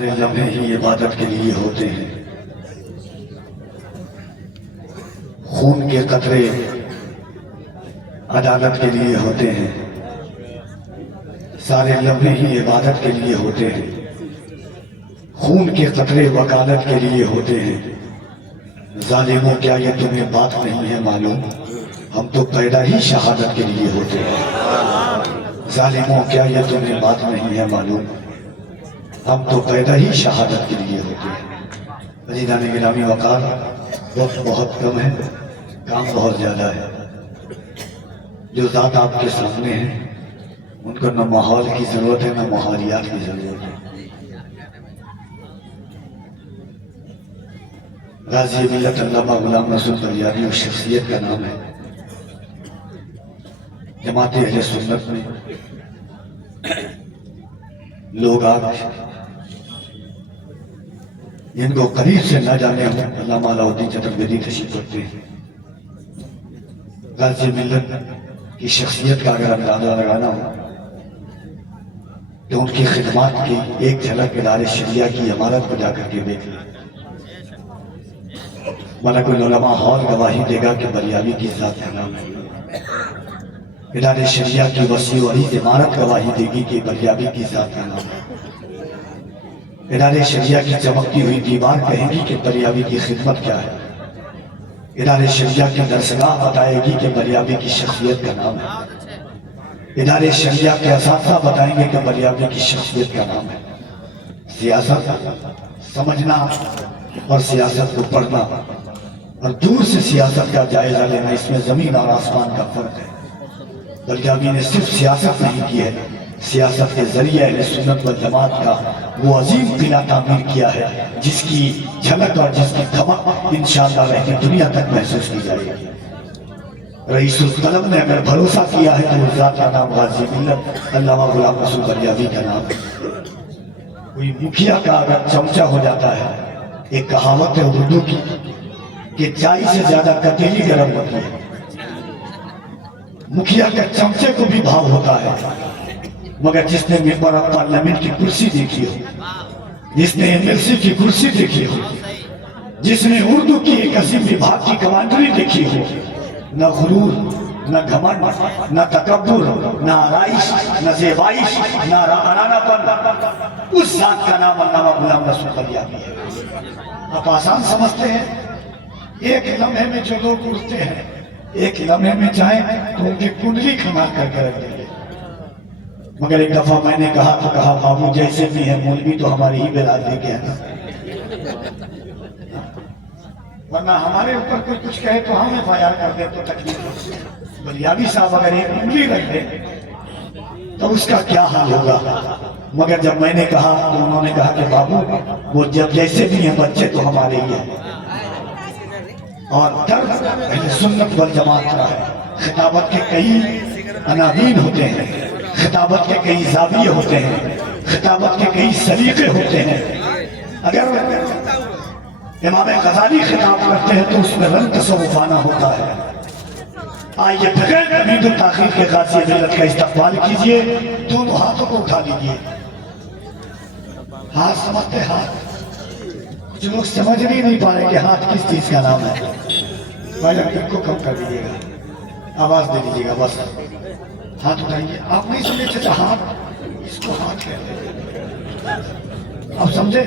सारे लम्हे ही इबादत के लिए होते हैं। खून के कतरे अदालत के लिए होते हैं। सारे लम्हे ही इबादत के लिए होते हैं। खून के कतरे वकालत के लिए होते हैं। जालिमों क्या ये तुम्हें बात नहीं है मालूम, हम तो पैदा ही शहादत के लिए होते हैं। जालिमों क्या ये तुम्हें बात नहीं है मालूम, हम तो पैदा ही शहादत के लिए होते हैं। अजीज़ान गिरामी वक़ार, वक्त बहुत कम है, काम बहुत ज़्यादा है। जो ज़ात आपके सामने है उनको न माहौल की ज़रूरत है न माहौलियात की ज़रूरत है। गाज़ी मिल्लत अल्लामा गुलाम रसूल बलियानी उस शख्सियत का नाम है। जमात अहले सुन्नत में लोग आज जिनको करीब से न जाने हो, अल्लामा अलाउद्दीन चतुर्वेदी तशरीफ रखते हैं। गाज़ी मिल्लत की शख्सियत का अगर अंदाजा लगाना हो तो उनकी खिदमात की एक झलक इदारे शरिया की इमारत को जाकर के देख लें। मलकुल उलमा हॉल गवाही देगा कि बलियावी की जात का नाम है। इदारे शरिया की वसी अरीज़ इमारत गवाही देगी कि बलियावी की जात का नाम है। इदारे शरिया की चमकती हुई दीवार कहेगी कि बलियावी की खिदमत क्या है। इदारे शरिया की दरसगाह बताएगी कि बलियावी की शख्सियत का नाम है। इदारे शरिया के असातिज़ा बताएंगे कि बलियावी की शख्सियत का नाम है। सियासत समझना और सियासत को पढ़ना और दूर से सियासत का जायजा लेना, इसमें जमीन और आसमान का फर्क है। बलियावी ने सिर्फ सियासत नहीं की है, सियासत के जरिए अहले सुन्नत व जमात का वो अजीम किला तामीर किया है जिसकी झलक और जिसकी धमक इंशाअल्लाह रहती दुनिया तक महसूस की जाएगी। रईसुल कलम ने अगर भरोसा किया है तो उस ज़ात का नाम गाज़ी मिल्लत अल्लामा गुलाम रसूल बलियावी का नाम है। कोई मुखिया का अगर चमचा हो जाता है, एक कहावत है उर्दू की कि चाय से ज्यादा कतीली गर्म होती है। मुखिया के चमचे को भी भाव होता है, मगर जिसने मेंबर ऑफ पार्लियामेंट की कुर्सी देखी हो, जिसने एमएलसी की कुर्सी देखी हो, जिसने उर्दू की एक अजीम विभाग की कमांडरी देखी हो, न गुरूर, न घमंड, न तकब्बुर, न आराइश, न ज़ेबाइश, न रानापन, उस जात का नाम अल्लामा गुलाम रसूल बलियावी है। आप आसान समझते हैं, एक लम्हे में जो लोग उठते हैं, एक लम्हे में चाहें तो उनकी कुंडली खंगाल करके रख देंगे। मगर एक दफा मैंने कहा तो कहा बाबू जैसे भी है मौलवी तो हमारी ही बिरादरी के है ना, वरना हमारे ऊपर कोई कुछ कहे तो हम FIR कर दे तो तकलीफ। बलियावी साहब अगर एक उंगली रख दे तो उसका क्या हाल होगा। मगर जब मैंने कहा तो उन्होंने कहा कि बाबू वो जब जैसे भी हैं बच्चे तो हमारे ही हैं। और दर्द अहले सुन्नत वल जमात का है। खिताबत के कई अनादीन होते हैं, खिताबत के कई जाविये होते हैं, खिताबत के कई सलीके होते हैं। अगर इमाम गज़ाली खिताब करते हैं तो उसमें रंग तसव्वुफ़ाना होता है। आइए बगैर तमीद और ताख़ीर के गाज़ी मिल्लत का इस्तक़बाल कीजिए, दोनों हाथों को उठा लीजिए। हाथ समझते हाथ, कुछ लोग समझ नहीं पा रहे कि हाथ किस चीज का नाम है। भाई को कम कर दीजिएगा, आवाज दे दीजिएगा, बस हाथ उठाइए। आप नहीं समझे चाचा, हाथ इसको हाथ कहते हैं, आप समझे।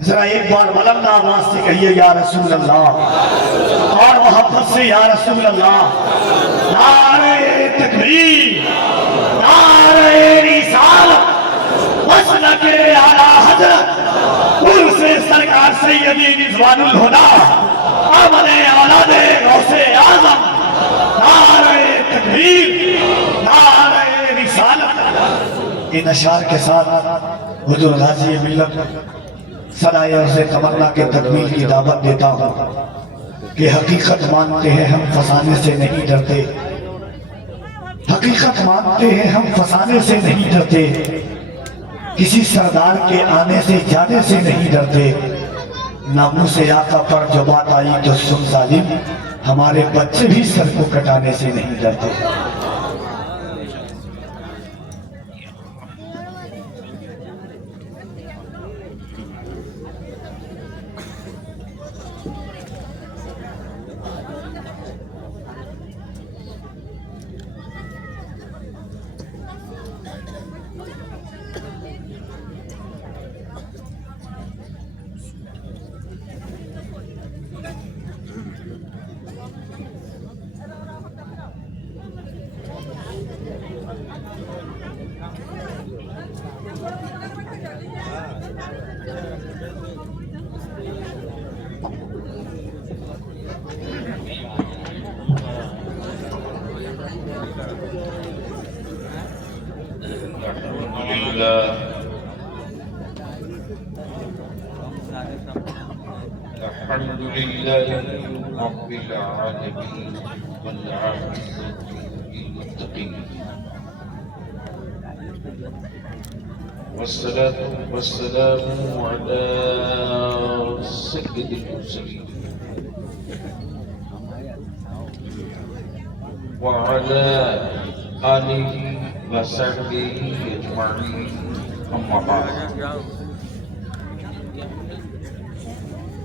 जरा एक बार बुलंद आवाज से कहिए या रसूल अल्लाह, और मोहब्बत से या रसूल अल्लाह। नारे तकबीर, नारे रिसालत, मसलके आला हज़रत उनसे सरकार सैयदी रिज़वानुल हुदा आमने औलादे गौसे आज़म। नारे तकबीर, नारे रिसालत। इन अशार के साथ हुज़ूर गाज़ी मिल्लत सदाए अर्ज़े तमन्ना के तकमील की दावत देता हूँ कि हकीकत मानते हैं हम फसाने से नहीं डरते, हकीकत मानते हैं हम फसाने से नहीं डरते, किसी सरदार के आने से जाने से नहीं डरते। नामों से आका पर जो बात आई तो सुन जालिम, हमारे बच्चे भी सर को कटाने से नहीं डरते। अल्हम्दुलिल्लाहि रब्बिल आलमीन वल आक़िबतु लिल मुत्तक़ीन वस्सलातु वस्सलामु अला सय्यिदिल मुरसलीन व अला आलिहि व सहबिहि अजमईन अम्मा बाद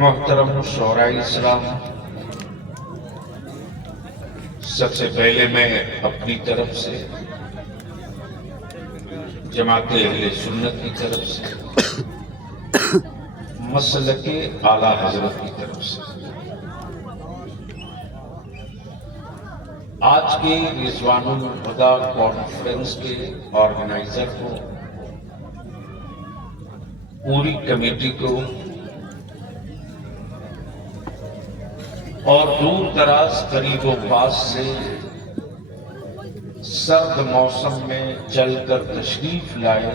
मोहतरम शोरा इस्लाम, सबसे पहले मैं अपनी तरफ से जमाते अहले सुन्नत की तरफ से मसलके आला हजरत की तरफ से आज के रिजवानुल हुदा कॉन्फ्रेंस के ऑर्गेनाइजर को, पूरी कमेटी को और दूर दराज करीबो पास से सर्द मौसम में चलकर तशरीफ लाए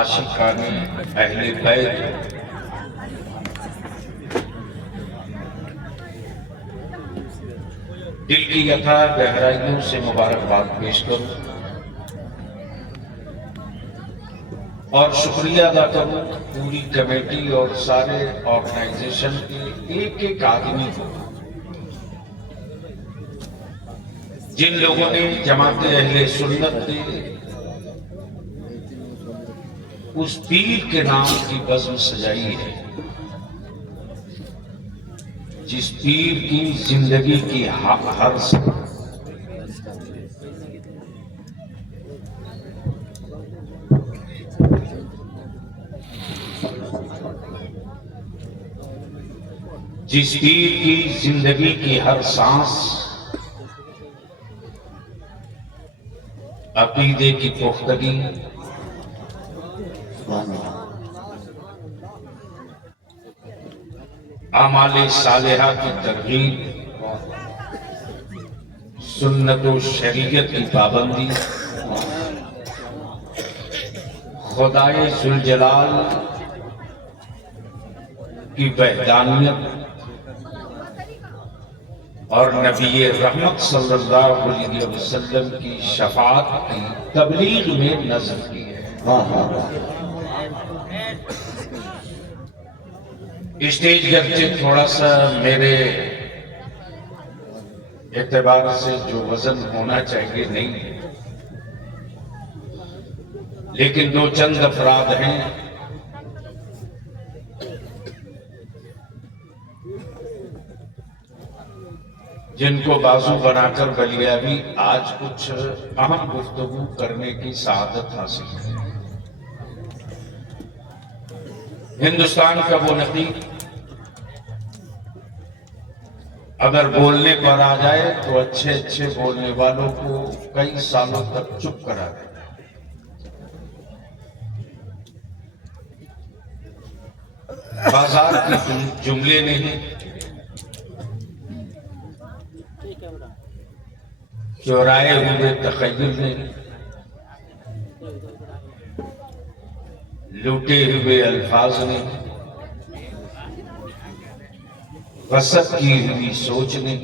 आशिकाने अहले बैत, दिल की यथा गहराइयों से मुबारकबाद पेश करूं और शुक्रिया अदा करूं पूरी कमेटी और सारे ऑर्गेनाइजेशन के एक एक आदमी को, जिन लोगों ने जमाते अहले सुन्नत के उस पीर के नाम की बज़्म सजाई है, जिस पीर की जिंदगी की हर जिस पीर की जिंदगी की हर सांस अकीदे की पुख्तगी, आमाले सालेहा की तरगीब, सुन्नत व शरीयत की पाबंदी, खुदाए जुल जलाल की वहदानियत और नबी रहमत सल्लल्लाहु अलैहि वसल्लम की शफाअत की तबलीग में नज़र की है। स्टेज गर्चे थोड़ा सा मेरे एतबार से जो वजन होना चाहिए नहीं है, लेकिन दो चंद अफराद हैं जिनको बाजू बनाकर बलिया भी आज कुछ अहम गुफ्तगू करने की सआदत हासिल है। हिंदुस्तान का वो नकीब अगर बोलने पर आ जाए तो अच्छे अच्छे बोलने वालों को कई सालों तक चुप करा देता है। बाजार की जुमले नहीं, चौराए हुए तखय्युल ने, लूटे हुए अल्फाज ने, वसत की हुई सोच ने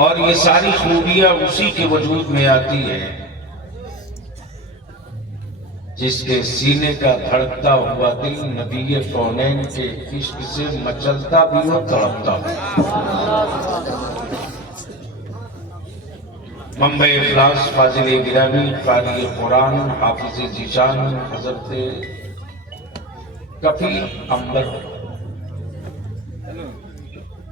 और ये सारी खूबियां उसी के वजूद में आती है जिसके सीने का धड़कता हुआ दिल नबी कौनैन के इश्क से मचलता भी हो, तड़पता भी। मुंबई इखलास फाजिल गिरामी कारी कुरान हाफिज जीशान हजरत कफील अंबर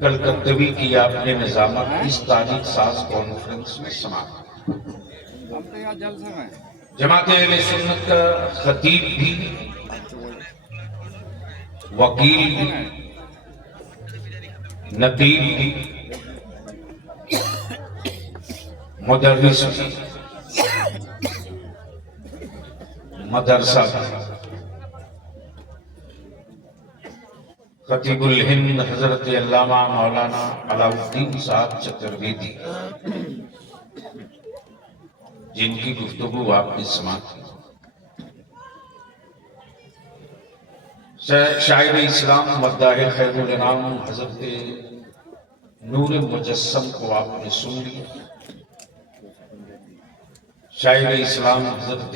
कलकत्तवी की आपने निजामत इस तारीख साज कॉन्फ्रेंस में समाप्त। जमात अहले सुन्नत का खतीब भी, वकील भी, नतीब भी, मुदर्रिस भी, मदरसा भी, खतीबुल हिंद हजरत अल्लामा मौलाना अलाउद्दीन साहब चतुर्वेदी, जिनकी गुफ्तगू आपने समाप्त की। शायर इस्लाम मद्दाह खैरुल इनाम हजरत नूर मुजस्सम को आपने सुन लिया। शायर इस्लाम हजरत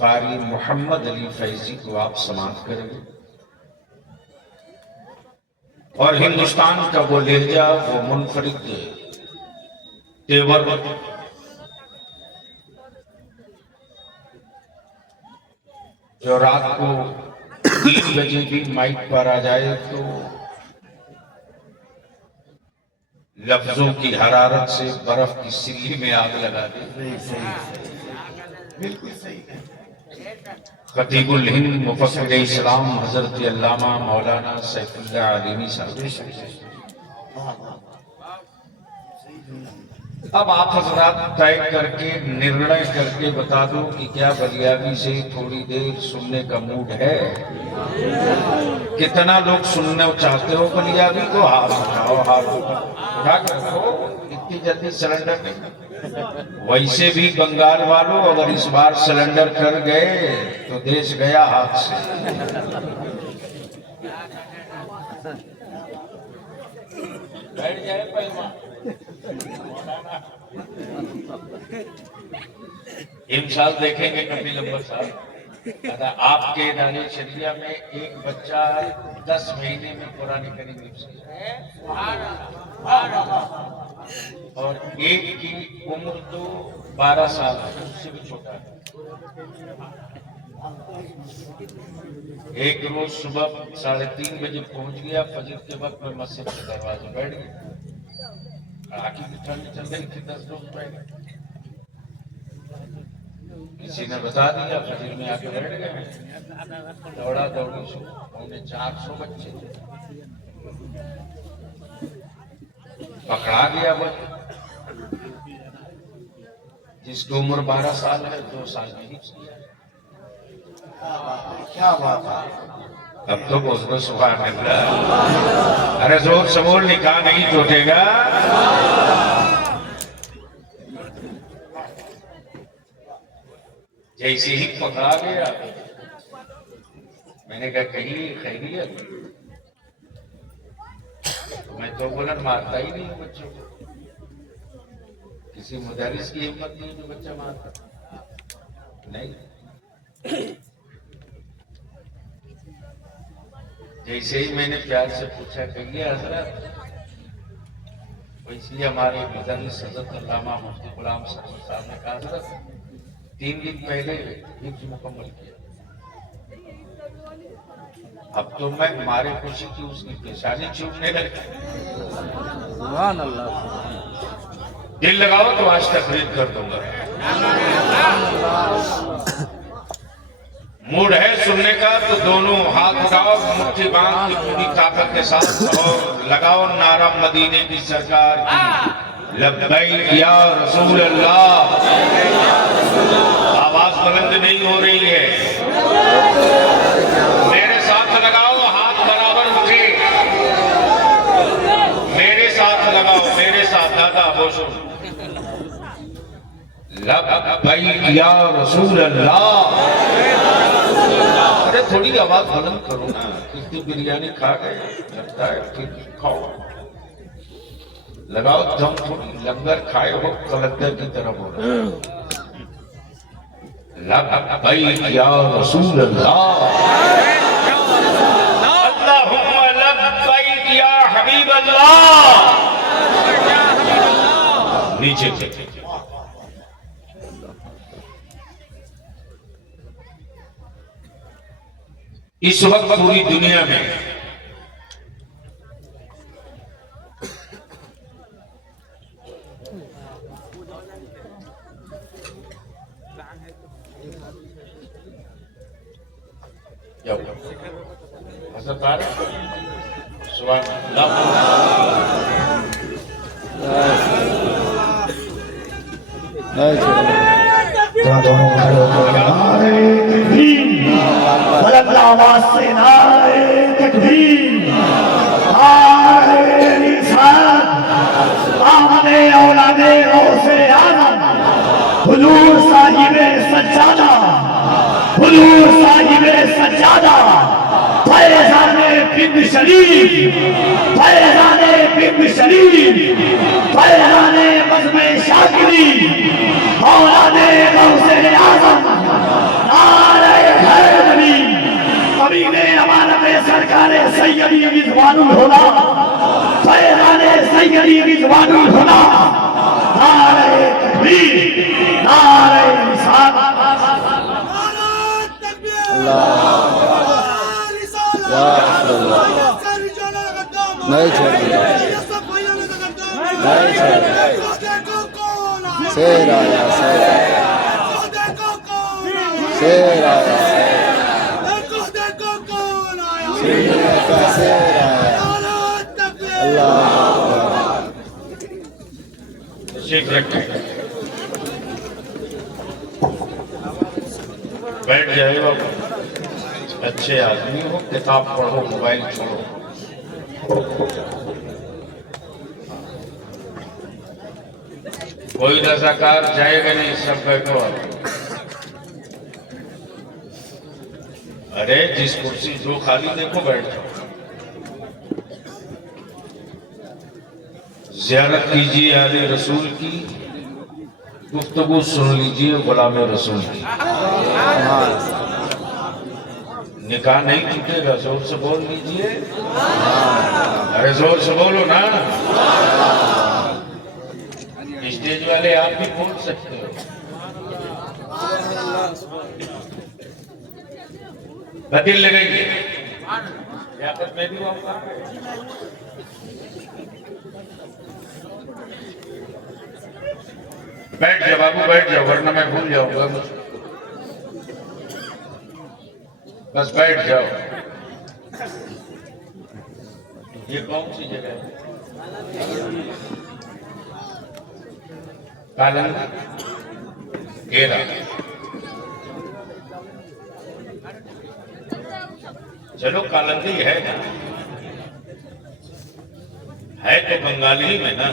कारी मोहम्मद अली फैजी को आप समाप्त करेंगे और हिंदुस्तान का वो लहजा, वो मुनफरिद तेवर, जो रात को 3 बजे भी माइक पर आ जाए तो लफ्जों की हरारत से बर्फ की सिल्ली में आग लगा दे। बिल्कुल सही। खतीबुल हिंद मुफस्सिर इस्लाम हजरत अल्लामा मौलाना सैफुल्लाह अलीमी साहब। अब आप हजरात तय करके निर्णय करके बता दो कि क्या बलियाबी से थोड़ी देर सुनने का मूड है? कितना लोग सुनना चाहते हो बलियाबी को? हाथ उठाओ, हाथ उठा कर रखो। इतनी जल्दी सिलेंडर नहीं। वैसे भी बंगाल वालों अगर इस बार सिलेंडर कर गए तो देश गया हाथ से। बैठ जाए पहलवान। इंशाल देखेंगे कपिल अम्बर साहब, आपके दाने शरिया में एक बच्चा 10 महीने में कुरान करीम है और एक की उम्र तो 12 साल है, उससे भी छोटा है। एक रोज सुबह 3:30 बजे पहुंच गया, फजर के वक्त में मस्जिद के दरवाजे बैठ गया। आगे भी ठंड चल रही थी, 10 लोग बैठ गए। किसी ने बता दिया, फजर में आके बैठ गए। दौड़ा दौड़ी सो 450 बच्चे पकड़ा गया। वो जिसकी उम्र 12 साल है 2 साल नहीं किया। क्या बात है। अब तो उसको सुबह मिल रहा है। अरे जोर सबोल निकाह नहीं टूटेगा। जैसे ही पकड़ा गया मैंने कहा कहीं खैरियत? मैं तो बुलंद मारता ही नहीं हूँ बच्चों को। किसी मुदर्रिस की हिम्मत नहीं जो बच्चा मारता नहीं। जैसे ही मैंने प्यार से पूछा कहिए हजरत, वैसे हमारे मुदर्रिस हजरत अल्लामा मुफ्ती गुलाम साहब ने कहा हजरत 3 दिन पहले हिफ्ज़ मुकम्मल किया। अब तो मैं मारे खुशी की उसकी पेशानी चूमने लगा। सुभान अल्लाह। दिल लगाओ तो आज तकरीर कर दूंगा। मूड है सुनने का तो दोनों हाथ उठाओ, मुट्ठी बांध के पूरी ताकत के साथ और लगाओ नारा मदीने की सरकार की, लब्बैक या रसूल अल्लाह। आवाज बुलंद नहीं हो रही है। मेरे साथ लगाओ, हाथ बराबर उठे। मेरे साथ लगाओ, मेरे साथ। दादा बोलो लब्बैक या रसूल अल्लाह। अरे थोड़ी आवाज बुलंद करो ना। कितनी बिरयानी खा गए, लगता है फिर खाओ। लगाओ दम, थोड़ी लंगर खाए हो कलंदर की तरफ हो लब्बैक या रसूल अल्लाह, अल्लाहुम्मा लब्बैक या हबीब अल्लाह। नीचे इस वक्त पूरी दुनिया में दोनों खड़े होकर नारे तकबीर, बुलंद आवाज से नारे तकबीर, नारे रिसालत, आमने औलादे गौसे आज़म, हुजूर साहिबे सज्जादा, हुजूर साहिबे सज्जादा, फैज़ाने बिन शरीफ, फैज़ाने बिन शरीफ, फैज़ाने बज़्म शाकिरी, औलादे गौसे आज़म, नारे हैदरी, अमीने अमानत सरकारे सैयदी रिज़वानुल हुदा, फैज़ाने सैयदी रिज़वानुल हुदा, नारे तकबीर, नारे रिसालत, नहीं छोड़ेंगे, नहीं छोड़ेंगे। शेर आया, शेर शेर आया, शेर का शेर आया। अल्लाह शेख रखे बैठ जाए बाबू, अच्छे आदमी हो, किताब पढ़ो, मोबाइल छोड़ो। कोई रज़ाकार जाएगा नहीं, सब बैठो। अरे जिस कुर्सी जो खाली देखो बैठ जाओ। ज़ियारत कीजिए आले रसूल की, गुफ्तगू सुन लीजिए गुलाम रसूल की। निकाह नहीं टूटेगा, जोर से बोल लीजिए। अरे जोर से बोलो ना। स्टेज वाले आप भी बोल सकते हो। बतिल लगाइए, या फिर मैं भी आऊंगा। बैठ जाओ बाबू, बैठ जाओ, वरना मैं भूल जाऊंगा। बस बैठ जाओ। ये कौन सी जगह है? कालंद घेरा। चलो कालंदी है ना, है तो बंगाली में ना।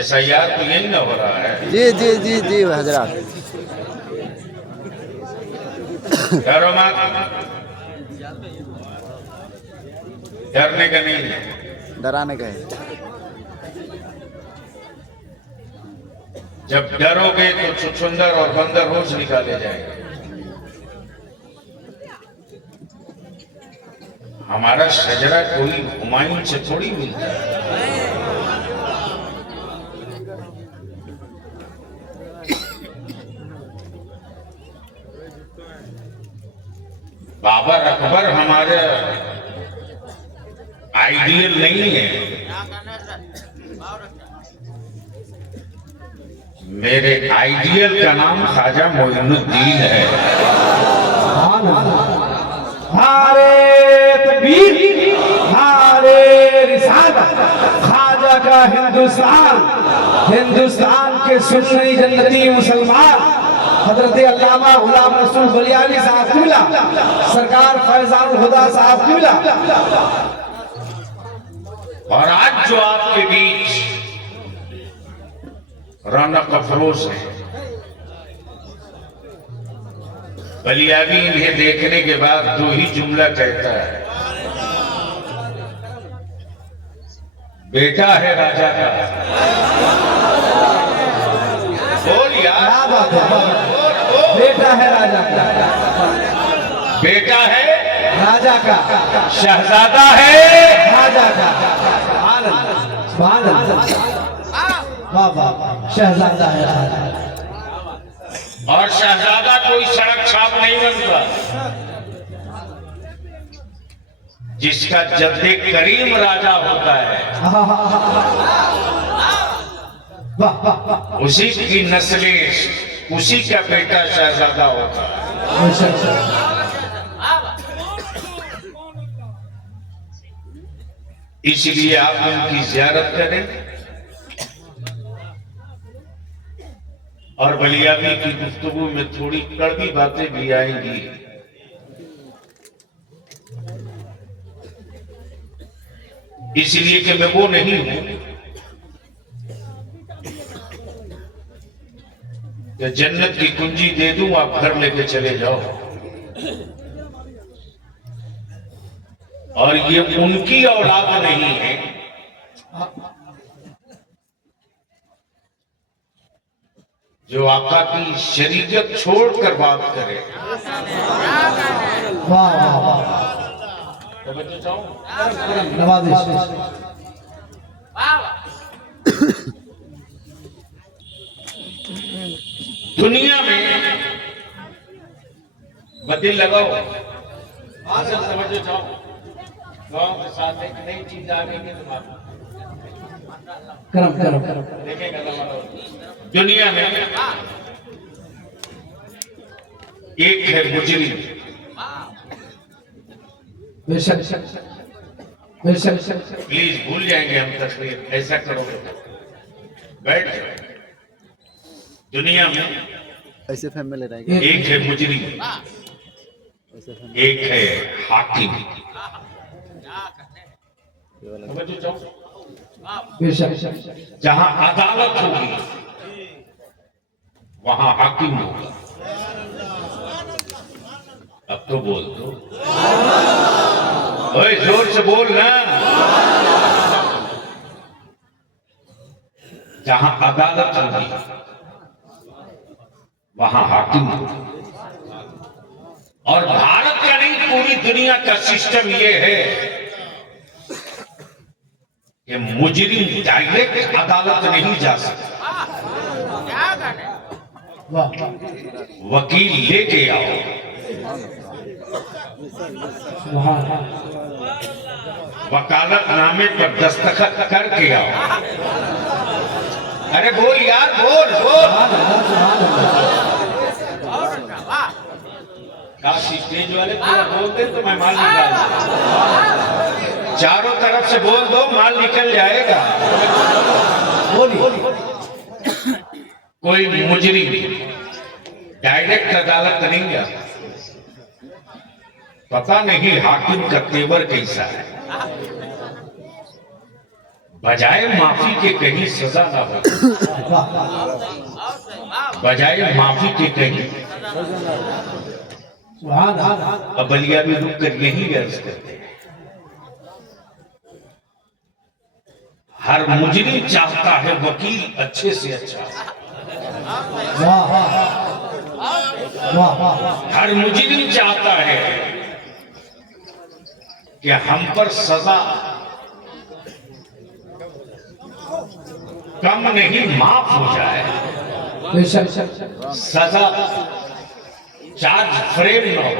SIR तो यही ना हो रहा है। जी जी जी जी हजरात। डरो मत, डरने का नहीं है, डराने का है। जब डरोगे तो छुछुंदर और बंदर होश निकाले जाएंगे। हमारा शजरा कोई हुमायूं से थोड़ी मिलता है। बाबर अकबर हमारे आइडियल नहीं है। मेरे आइडियल का नाम ख्वाजा मोइनुद्दीन है। नारे तकबीर, नारे रिसालत, ख्वाजा का हिंदुस्तान, हिंदुस्तान के सुन्नी जन्नती मुसलमान हजरत अल्लामा गुलाम रसूल बलियानी साहब किबला, सरकार फैजानुल हुदा साहब किबला। और आज जो आपके बीच रौनक अफरोज है, बलियानी इन्हें देखने के बाद दो ही जुमला कहता है, बेटा है राजा का। बोल यार, क्या बात है, बेटा है राजा का, बेटा है राजा का, शहजादा है राजा का। आनंद, आनंद, वाह वाह, शहजादा है राजा। और शहजादा कोई सड़क छाप नहीं बनता, जिसका जद्दे करीम राजा होता है वाह वाह वाह, उसी की नस्लें, उसी का बेटा शहजादा होता है। इसलिए आप उनकी जियारत करें और बलियाबी की गुफ्तगू में थोड़ी कड़वी बातें भी आएंगी। इसलिए कि मैं वो नहीं हूं कि जन्नत की कुंजी दे दूं आप घर लेके चले जाओ, और ये उनकी औलाद नहीं है जो आका की शरीयत छोड़कर बात करे। वाह वाह वाह, समझ जाओ, नवाजिश। दुनिया में बदिल लगाओ, हासिल समझ जाओ, गाँव के साथ एक नई चीज आ गई है तुम्हारा करम करम करम, देखेगा दुनिया में एक है मुजरिम, बेशक बेशक, प्लीज भूल जाएंगे हम तस्वीर, ऐसा करोगे बैठ जाओ। दुनिया में ऐसे फैमिली रहेगा। एक है मुजरिम, ऐसे फैमिली एक है हाकिम। ये वाला समझो जाओ, बेशक, जहां अदालत होगी वहां हाकिम होगा। अब तो बोल दो, ओए जोर से बोल ना। जहां अदालत होगी वहां हाकिम होगा। और भारत का नहीं, पूरी दुनिया का सिस्टम ये है कि मुजरिम डायरेक्ट अदालत नहीं जा सकता, वाह वकील लेके आओ। वाह, वकालतनामे पर दस्तखत करके आओ। अरे बोल यार, बोल बोल। काशी स्टेज वाले पूरा बोल दे तो मैं माल निकाल दूं। चारों तरफ से बोल दो, माल निकल जाएगा। बोलिए, कोई मुजरिम डायरेक्ट अदालत नहीं गया, पता नहीं हाकिम का तेवर कैसा है। बजाय माफी के कहीं सजा ना हो, बजाय माफी के कहीं। अब बलिया भी रुक कर यही अर्ज करते हैं, हर मुजरिम चाहता है वकील अच्छे से अच्छा, वाह वाह, हर मुजरिम चाहता है कि हम पर सजा कम नहीं माफ हो जाए, बेशक, सजा चार्ज फ्रेम न हो।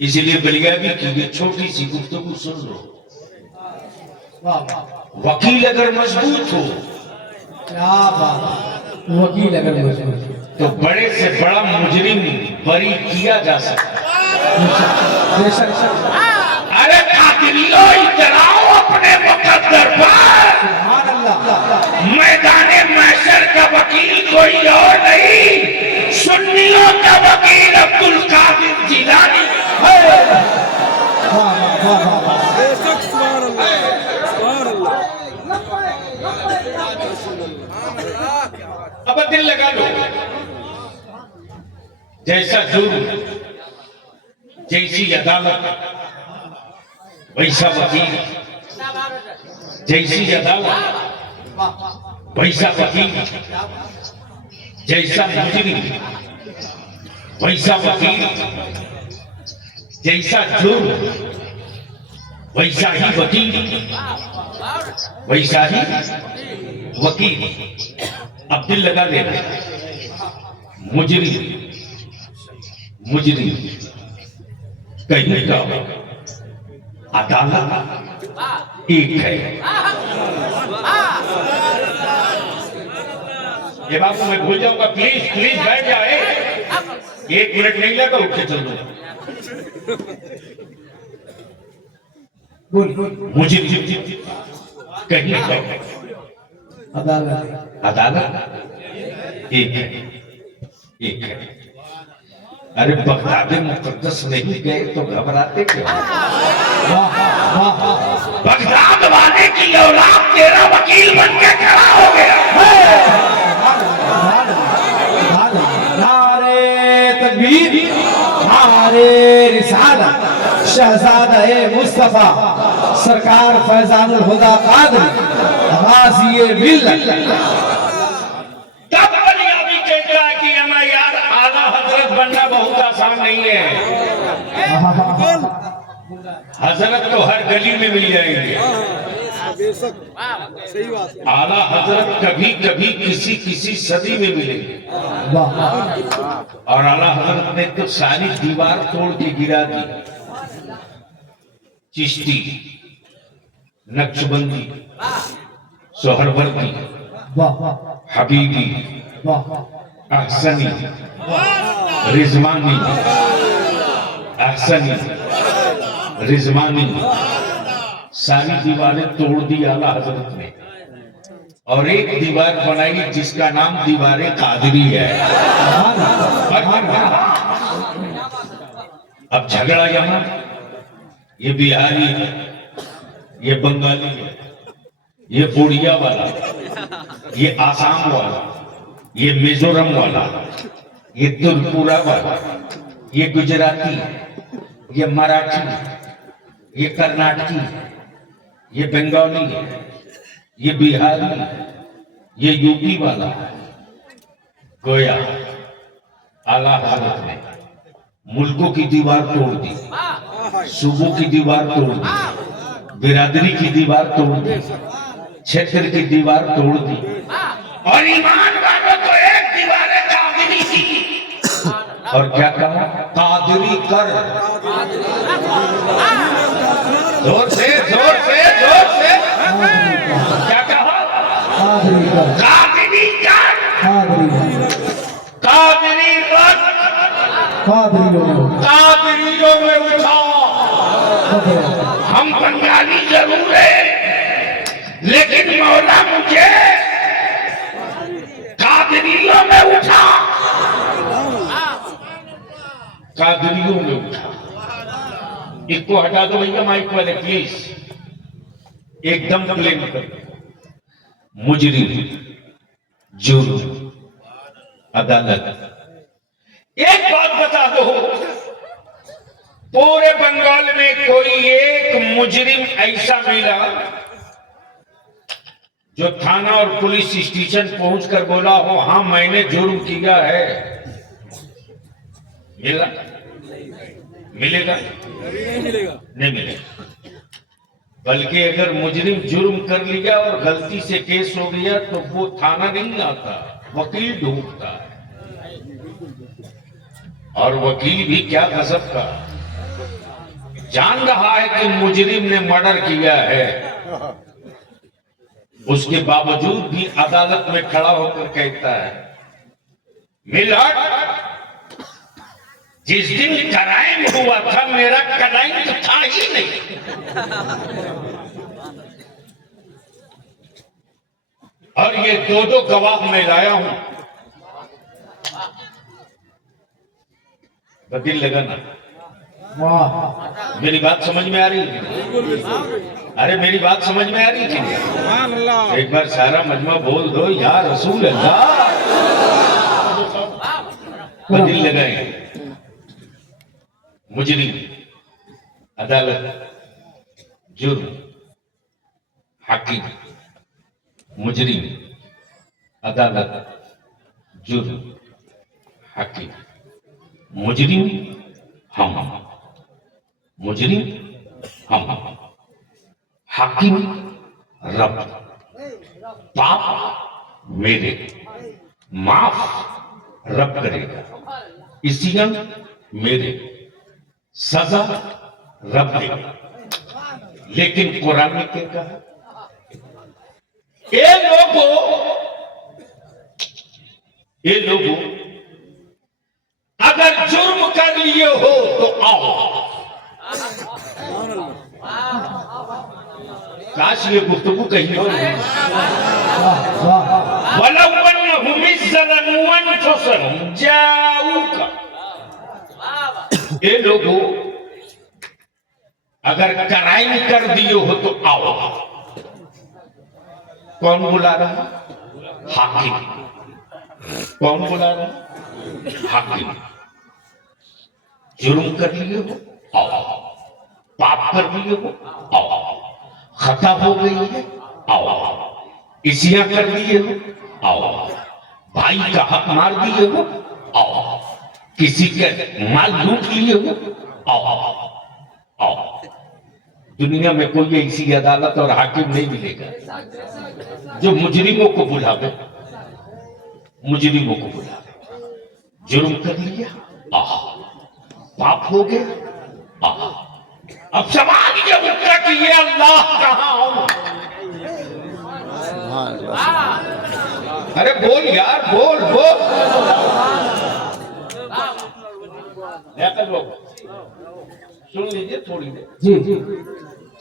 इसलिए बलियाबी की ये छोटी सी गुफ्तगू सुन लो। वाह, वकील अगर मजबूत हो क्या बात, वकील अगर मजबूत, तो बड़े से बड़ा मुजरिम बरी किया जा सकता है। बेशक, अरे कातिलों, इतराओ अपने मुकद्दर पर, सुभान अल्लाह, मैदाने महशर का वकील कोई और नहीं, सुन्नियों का वकील अब्दुल कादिर जिलानी है। वाह वाह वाह, अब दिल लगा लो, जैसा जुर्म, जैसी अदालत, वैसा वकील। जैसी अदालत वैसा वकील, जैसा मुजरिम वैसा वकील, जैसा जुर्म वैसा ही वकील, वैसा ही वकील। अब दिल लगा लेना, मुजरिम मुजरिम कहीं का अदालत एक है। ये बाबू मैं भूल जाऊंगा, प्लीज प्लीज बैठ जाए, 1 मिनट नहीं लगा, उठ के चल दूंगा। मुझे कहीं का अदालत अदालत एक है, एक है। अरे बगदाद मुकद्दस नहीं गए तो घबराते क्यों? बगदाद वाले की औलाद तेरा वकील बन के खड़ा हो गया। नारे तकबीर, नारे रिसालत, शहजादा मुस्तफा सरकार फैजानुल हुदा कादरी गाज़ी मिल्लत। तब बलियाबी कहता है कि हमें यार आला हजरत बनना बहुत आसान नहीं है। हजरत तो हर गली में मिल जाएंगे, आला हजरत कभी कभी किसी किसी सदी में मिलेंगे। और आला हजरत ने तो सारी दीवार तोड़ के गिरा दी। चिश्ती, नक्शबंदी, सोहरवर्दी, हबीबी, अहसनी, रिजवानी, अहसनी, रिजवानी, सारी दीवारें तोड़ दी आला हजरत ने, और एक दीवार बनाई जिसका नाम दीवारे कादरी है। अब झगड़ा यहाँ, ये बिहारी है, ये बंगाली है, ये उड़िया वाला, ये आसाम वाला, ये मिजोरम वाला, ये त्रिपुरा वाला, ये गुजराती, ये मराठी, ये कर्नाटकी, ये बंगाली, ये बिहारी, ये यूपी वाला। गोया आला हजरत ने मुल्कों की दीवार तोड़ दी, सूबों की दीवार तोड़ दी, बिरादरी की दीवार तोड़ दी, क्षेत्र की दीवार तोड़ दी, और ईमान वालों को एक दीवार कादरी की। और क्या कहा? कादरी कर। जोर से जोर से जोर से क्या कहा? कादरी कर, कादरी रख, कादरियों में उठाओ। हम बंगाली जरूर है, लेकिन मौला मुझे कादरियों में उठा, कादरियों में उठा। इसको हटा दो भैया माइक वाले प्लीज, एकदम प्लेन कर। मुजरिम, जुर्म, अदालत। एक बात बता दो, पूरे बंगाल में कोई एक मुजरिम ऐसा मिला जो थाना और पुलिस स्टेशन पहुंचकर बोला हो हाँ मैंने जुर्म किया है? मिला? मिलेगा? नहीं मिलेगा। बल्कि अगर मुजरिम जुर्म कर लिया और गलती से केस हो गया तो वो थाना नहीं आता, वकील ढूंढता है। और वकील भी क्या गजब का, जान रहा है कि मुजरिम ने मर्डर किया है, उसके बावजूद भी अदालत में खड़ा होकर कहता है मिलट, जिस दिन क्राइम हुआ था मेरा क्राइम तो था ही नहीं। और ये दो गवाह मैं लाया हूं। दिल लगा ना? मेरी बात समझ में आ रही है? अरे मेरी बात समझ में आ रही है? एक बार सारा मजमा बोल दो या रसूल अल्लाह। दिल लगाए। मुजरिम, अदालत, जुर्म, हाकिम, मुजरिम, अदालत, जुर्म, हाकिम, मुजरिम हम, मुजरिम हम, हाकिम रब, पाप मेरे, माफ रब करेगा, इसियन मेरे, सजा रब देगा। लेकिन कुरान में क्या कहा? ये लोगों अगर जुर्म कर लिए हो तो आओ। काश ये गुफ्तगू कहीं और ये लोगों अगर क्राइम कर दिए हो तो आओ। कौन बुला रहा? हाकिम। कौन बुला रहा? हाकिम। जुर्म कर लिए हो आओ, पाप कर लिए हो आओ, खता हो गई है आओ, इसिया कर लिए हो आओ, भाई का हक मार दिए हो आओ, किसी के माल लूट लिए हो आओ आओ। दुनिया में कोई ऐसी अदालत और हाकिम नहीं मिलेगा जो मुजरिमों को बुलावे, मुजरिमों को बुलावे। जुर्म कर लिया आओ, पाप हो गया आओ। अब सवाल ये उठता कि ये अल्लाह कहां हो? अरे बोल यार, बोल बोल। सुन लीजिए थोड़ी देर। जी जी।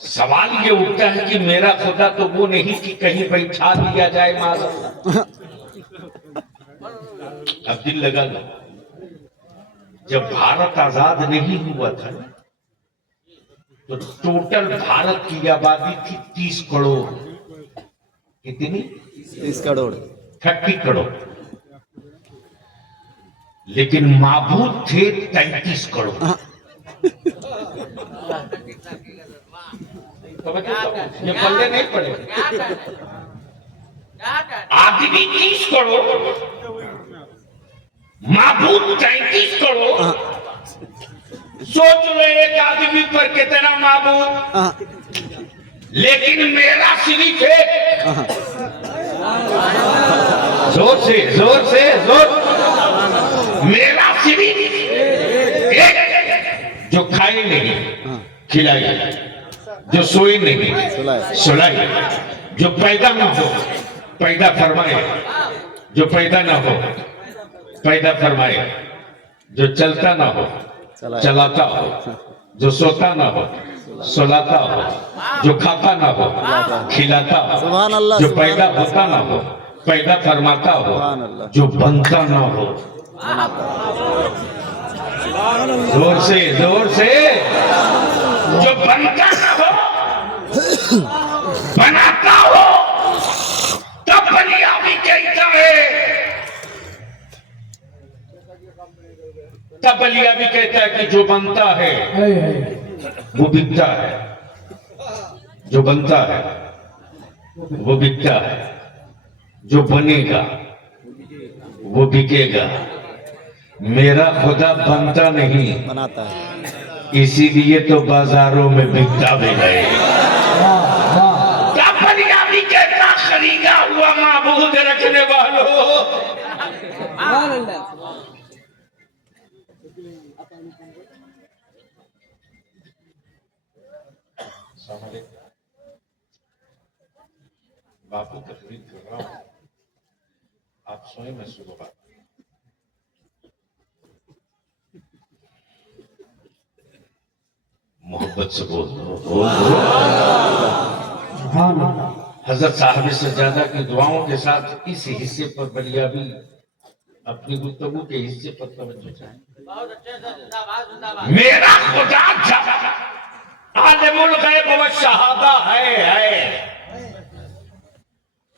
सवाल ये उठता है कि मेरा खुदा तो वो नहीं कि कहीं बैठा दिया जाए माला। अब दिल लगा लो, जब भारत आजाद नहीं हुआ था तो टोटल भारत की आबादी थी 30 करोड़। कितनी? 30 करोड़। 30 करोड़। लेकिन माबूद थे 33 करोड़। ये पल्ले नहीं पड़े। आदमी 30 करोड़, माबूद 33 करोड़। सोच लो एक आदमी पर कितना माबूद। लेकिन मेरा सिर्फ एक। जोर से जोर से जोर। मेरा सिर्फ एक, जो खाए नहीं खिलाए, जो सोए नहीं सुलाए, जो पैदा ना हो पैदा फरमाए, जो पैदा ना हो पैदा फरमाए, जो चलता ना हो चलाता हो, जो सोता ना हो सुलाता हो, जो खाता ना हो खिलाता हो, जो पैदा होता ना हो पैदा फरमाता हो, जो बनता ना हो। जोर से जोर से। जो बनता ना हो बनाता हो, तब बलियाबी कहता है, तब बलियाबी कहता है कि जो बनता है वो बिकता है, जो बनता है वो बिकता है, जो बनेगा वो बिकेगा। मेरा खुदा बनता नहीं बनाता है, इसीलिए तो बाजारों में बिकता भी है। बलियाबी कहता खरीदा हुआ माबूद रखने वालों। बापू तकलीफ कर रहा हूं, आप स्वयं में सुबह मोहब्बत से बोल दो। हजरत साहब सज्जादा की दुआओं के साथ इस हिस्से पर बलियाबी अपनी गुफ्तगू के हिस्से पर तवज्जो चाहें। मेरा खुदा आलिमुल गैब व शहादा है।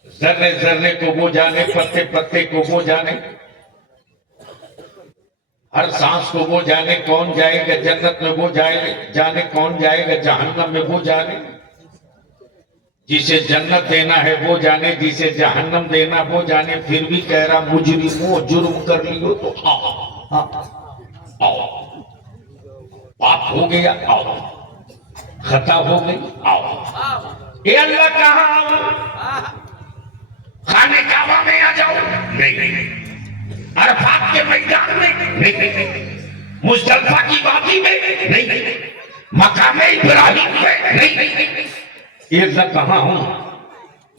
जर्रे जर्रे को वो जाने, पत्ते पत्ते को वो जाने, हर सांस को वो जाने। कौन जाएगा जन्नत में वो जाने, कौन जाएगा जहन्नम में वो जाने। जिसे जन्नत देना है वो जाने, जिसे जहन्नम देना वो जाने, फिर भी कह रहा मुजरिमो जुर्म कर लियो तो आओ आओ, पाप हो गया आओ, खता हो गई आओ। ये अल्लाह कहाँ आओ? खाने काबा में आ जाओ? नहीं। अरफात के मैदान में? नहीं। मुजदलिफा की वादी में? नहीं। मकाम इब्राहिम में? नहीं। ये अल्लाह कहाँ हूं?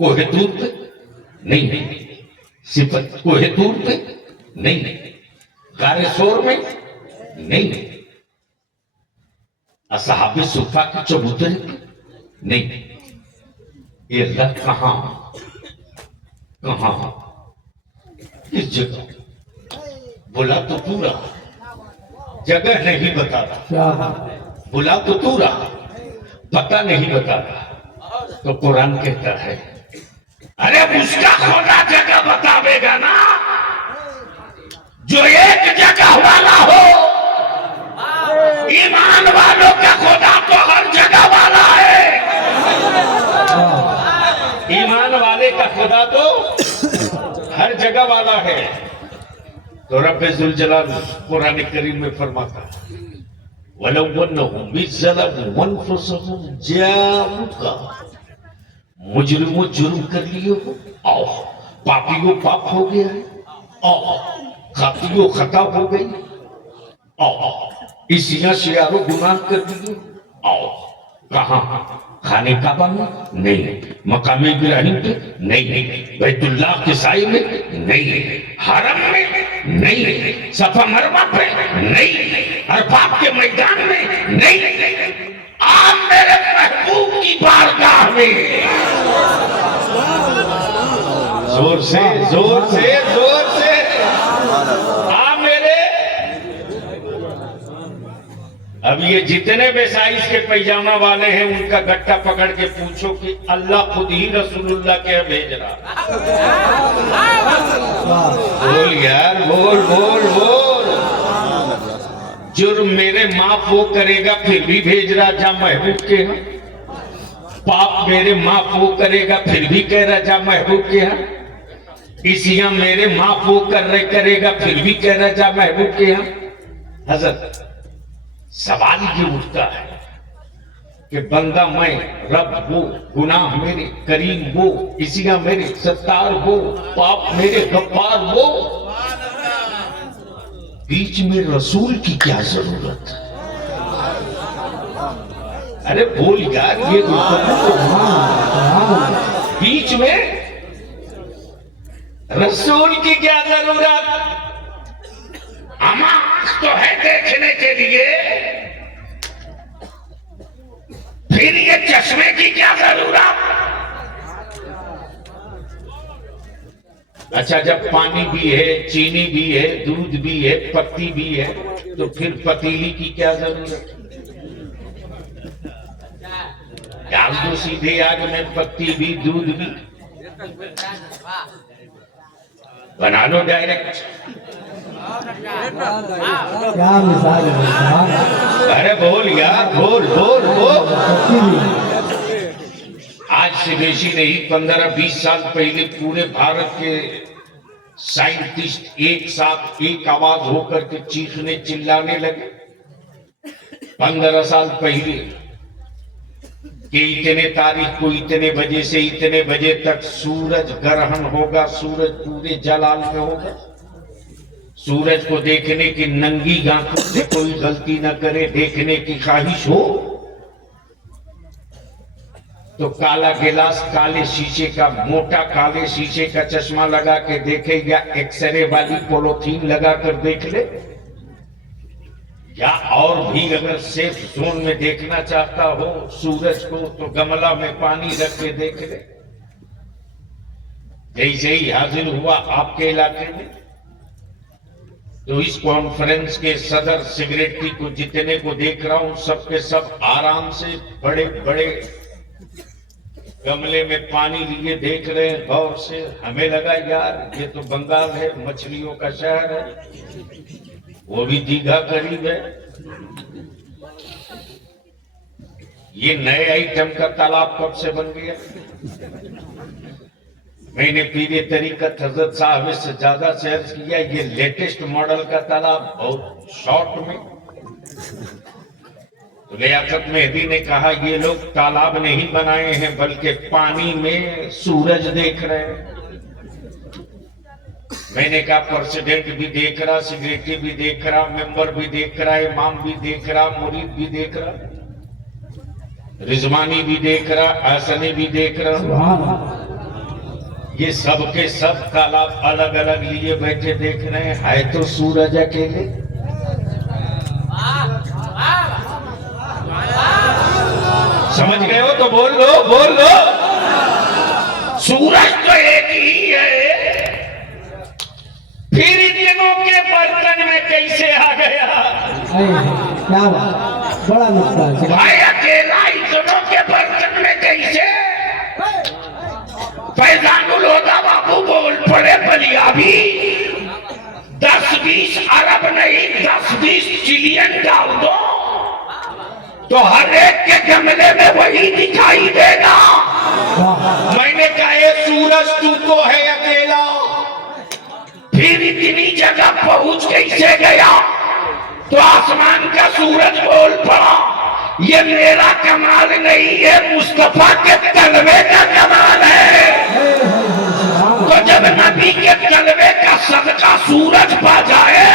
कोहे तूर पे? नहीं। सिफत कोहे तूर पे? नहीं। गारे शोर में? नहीं। असहाबे सुफा की चबूतरे पे? नहीं। ये अल्लाह कहाँ? कहाँ? किस जगह? बुला तो तू रहा, जगह नहीं बताता। बुला तो तू रहा, पता नहीं बताता। तो कुरान कहता है अरे उसका खुदा जगह बतावेगा ना जो एक जगह वाला हो। ईमान वालों का खुदा तो हर जगह वाला है। ईमान वाले का खुदा तो हर जगह वाला है। तो रब्बे जुल जलाल कुरान करीम में फरमाता है वलव्वन्नहुम बिज़्ज़लम वन्फुसहुम जाऊका, मुजरिमों जुर्म कर लिए हो आओ, पापियों पाप हो गया है आओ, खातियों खता हो गई आओ, इसिया शियारों गुनाह कर दिए आओ। कहाँ? खाने काबा में? नहीं। मकाम इब्राहिम पे? नहीं। बैतुल्लाह के साए में? नहीं। हरम में? नहीं। सफा मरवा पे? नहीं। अरफात के मैदान में? नहीं। आप मेरे महबूब की बारगाह में। जोर से जोर से जोर से आप मेरे। अब ये जितने भी साइज के पैजामा वाले हैं उनका गट्टा पकड़ के पूछो कि अल्लाह खुद ही रसूलुल्लाह के भेज रहा। बोल यार, बोल बोल बोल। जुर्म मेरे माफ वो करेगा फिर भी भेज रहा जा महबूब के यहाँ। पाप मेरे माफ वो करेगा फिर भी कह रहा जा महबूब के यहाँ। इसिया मेरे माफ वो करेगा फिर भी कह रहा जा महबूब के यहाँ। हजरत सवाल ये उठता है कि बंदा मैं, रब वो, गुनाह मेरे, करीम वो, इसिया मेरे, सत्तार वो, पाप मेरे, गफ्फार वो, बीच में रसूल की क्या जरूरत है? अरे बोल यार, ये बीच में रसूल की क्या जरूरत? आंख तो है देखने के लिए, फिर ये चश्मे की क्या जरूरत? अच्छा, जब पानी भी है, चीनी भी है, दूध भी है, पत्ती भी है, तो फिर पतीली की क्या जरूरत? डाल दो सीधे आग में पत्ती भी दूध भी, बना लो डायरेक्ट। क्या मिसाल है? अरे बोल यार, बोल बोल बोल। आज से बेशी नहीं, 15-20 साल पहले पूरे भारत के साइंटिस्ट एक साथ एक आवाज होकर के चीखने चिल्लाने लगे 15 साल पहले कि इतने तारीख को इतने बजे से इतने बजे तक सूरज ग्रहण होगा, सूरज पूरे जलाल में होगा। सूरज को देखने की नंगी आंखों से कोई गलती न करे, देखने की ख्वाहिश हो तो काला गिलास, काले शीशे का, मोटा काले शीशे का चश्मा लगा के देखे, या एक्सरे वाली पॉलिथीन लगा कर देख ले, या और भी अगर सेफ जोन में देखना चाहता हो सूरज को तो गमला में पानी रख के देख ले। जैसे ही हाजिर हुआ आपके इलाके में, तो इस कॉन्फ्रेंस के सदर सेक्रेटरी को जितने को देख रहा हूं, सबके सब आराम से बड़े बड़े गमले में पानी लिए देख रहे हैं गौर से। हमें लगा यार ये तो बंगाल है, मछलियों का शहर है, वो भी दीघा करीब है। ये नए आइटम का तालाब कब से बन गया? मैंने पीरे तरीकत हजरत साहब से ज्यादा से अर्ज किया, ये लेटेस्ट मॉडल का तालाब बहुत शॉर्ट में। तो लियाकत मेहदी ने कहा ये लोग तालाब नहीं बनाए हैं बल्कि पानी में सूरज देख रहे हैं। मैंने कहा प्रेसिडेंट भी देख रहा, सेक्रेटरी भी देख रहा, मेंबर भी देख रहा, इमाम भी देख रहा, मुरीद भी देख रहा, रिजवानी भी देख रहा, आसनी भी देख रहा। ये सब के सब तालाब अलग अलग लिए बैठे देख रहे हैं, है तो सूरज अकेले। समझ गए हो तो बोल लो, बोल लो। सूरज तो एक ही है, फिर इतनों के बर्तन में कैसे आ गया? क्या बात, बड़ा नुकता है भाई अकेला इतनों के बर्तन में कैसे? फैजानुल हुदा बाबू बोल पड़े, बलिया भी 10-20 अरब नहीं 10-20 ट्रिलियन डाल दो तो हर एक के गमले में वही दिखाई देगा। मैंने कहा ये सूरज तू तो है अकेला, फिर इतनी जगह पहुंच कैसे गया? तो आसमान का सूरज बोल पड़ा, ये मेरा कमाल नहीं है, मुस्तफा के तलवे का कमाल है। तो जब नबी के तलवे का सदका सूरज पा जाए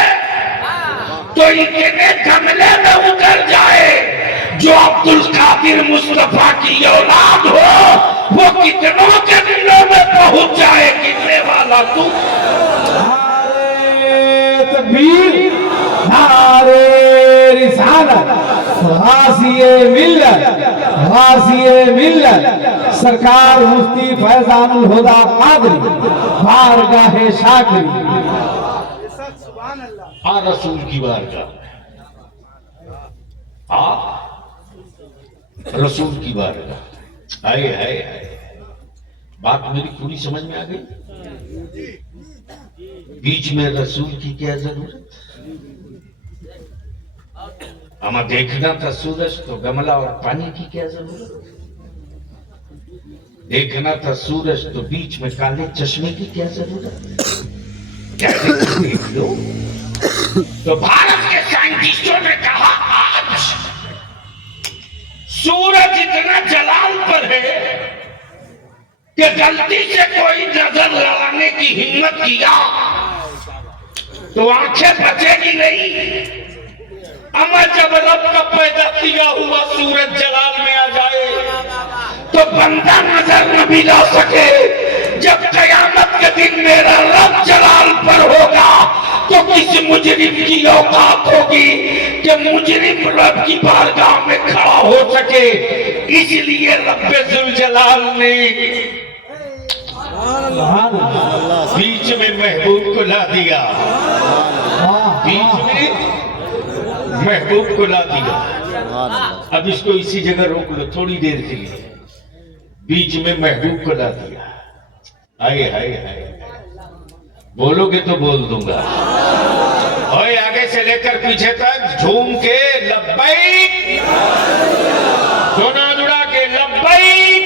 तो इतने गमले में उतर जाए, जो अब्दुल कादिर मुस्तफा की औलाद हो वो कितनों के दिलों में पहुंच जाए। कितने वाला तू? तकबीर, नारे रिसालत, गाज़िए मिल्लत, गाज़िए मिल्लत सरकार मुफ्ती फैजानुल हुदा कादरी बारगाहे शाकिरी। आ रसूल की बारगाह, आ रसूल की बारगाह। आए आए आए, बात मेरी पूरी समझ में आ गई? बीच में रसूल की क्या जरूरत? हमें देखना था सूरज तो गमला और पानी की क्या जरूरत? देखना था सूरज तो बीच में काले चश्मे की क्या जरूरत? क्या देख लो। तो भारत के साइंटिस्टों ने कहा आज सूरज इतना जलाल पर है कि गलती से कोई नजर लगाने की हिम्मत किया तो आंखें बचेगी नहीं। अमा जब रब का पैदा किया हुआ सूरज जलाल में आ जाए तो बंदा नजर न भी ला सके। जब कयामत के दिन मेरा रब जलाल पर होगा तो किस मुजरिम की औकात होगी कि मुजरिम रब की बारगाह में खड़ा हो सके। इसलिए रब्बे जुल जलाल ने बीच में महबूब को ला दिया, बीच में महबूब को ला दिया। अब इसको इसी जगह रोक लो थोड़ी देर के लिए। बीच में महबूब को ला दिया। आए हाय हाय, बोलोगे तो बोल दूंगा। और आगे से लेकर पीछे तक झूम के लब्बैक, दोनों जुड़ा के लब्बैक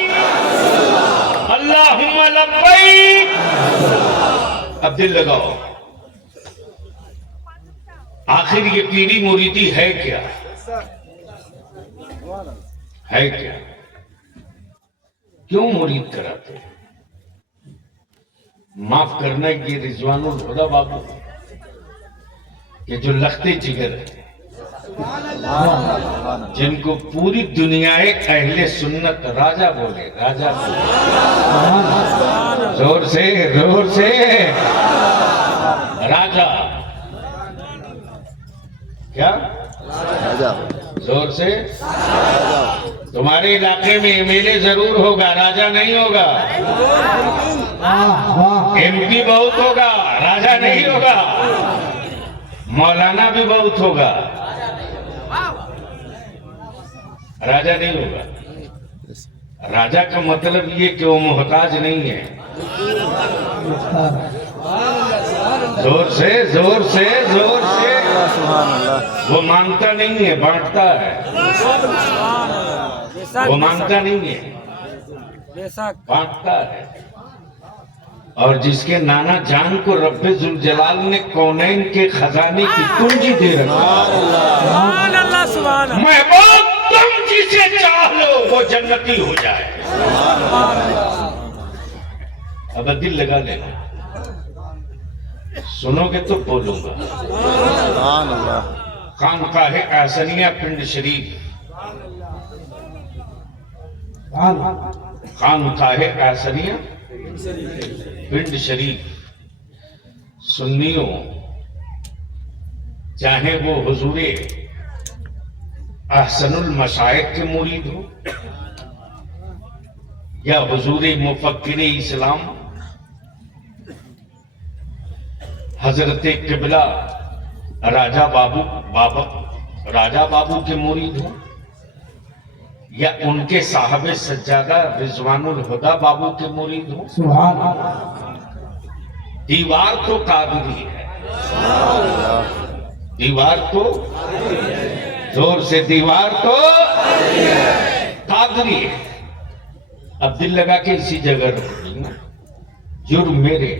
अल्लाहुम्मा लब्बैक। अब दिल लगाओ, आखिर ये पीरी मुरीदी है क्या? है क्या? क्यों मुरीद कराते हैं? माफ करना ये रिजवानुल हुदा बाबू के जो लखते जिगर है, जिनको पूरी दुनिया अहले सुन्नत राजा बोले, राजा बोले। जोर से राजा। क्या राजा? जोर से। तुम्हारे इलाके में एमएलए जरूर होगा, राजा नहीं होगा। एमपी बहुत होगा, राजा नहीं होगा। मौलाना भी बहुत होगा, राजा नहीं होगा। राजा का मतलब ये कि वो मोहताज नहीं है। जोर से वो मांगता नहीं है, बांटता है। वो मांगता नहीं है, बांटता है। और जिसके नाना जान को रब्बे जुल जलाल ने कौनैन के खजाने की कुंजी दे रखा, महबूब तुम जिसे चाह लो वो जन्नती हो जाए। अब दिल लगा लेना, सुनोगे तो बोलूंगा। खानकाहे आसनिया पिंड शरीफ, खानकाहे आसनिया पिंड शरीफ, सुन्नियों चाहे वो हुजूरे अहसनुल मशाइख के मुरीद हो या हुजूरे मुफक्किर इस्लाम हजरत किबला राजा बाबू के मुरीद हो या उनके साहबे सज्जादा रिजवानुल हुदा बाबू के मुरीद हो, दीवार तो कादरी है, दीवार तो जोर से दीवार तो कादरी है। अब दिल लगा के इसी जगह रखना, जुर्म मेरे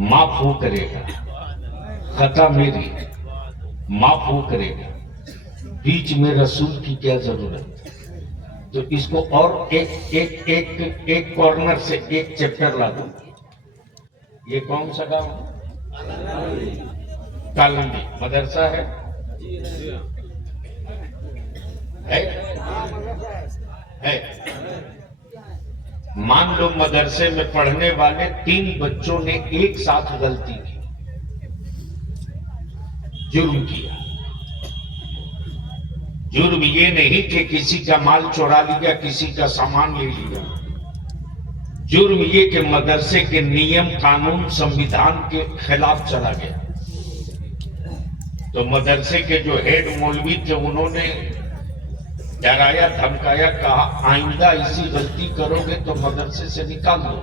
माफ हो करेगा, खता मेरी माफ हो करेगा, बीच में रसूल की क्या जरूरत। तो इसको और एक कॉर्नर से एक चैप्टर ला दो। ये कौन सा गांव कालंदी मदरसा है? मान लो मदरसे में पढ़ने वाले 3 बच्चों ने एक साथ गलती की, जुर्म किया। जुर्म ये नहीं कि किसी का माल चुरा लिया, किसी का सामान ले लिया। जुर्म ये कि मदरसे के नियम कानून संविधान के खिलाफ चला गया। तो मदरसे के जो हेड मौलवी थे उन्होंने डराया, धमकाया, कहा आइंदा ऐसी गलती करोगे तो मदरसे से निकाल दो।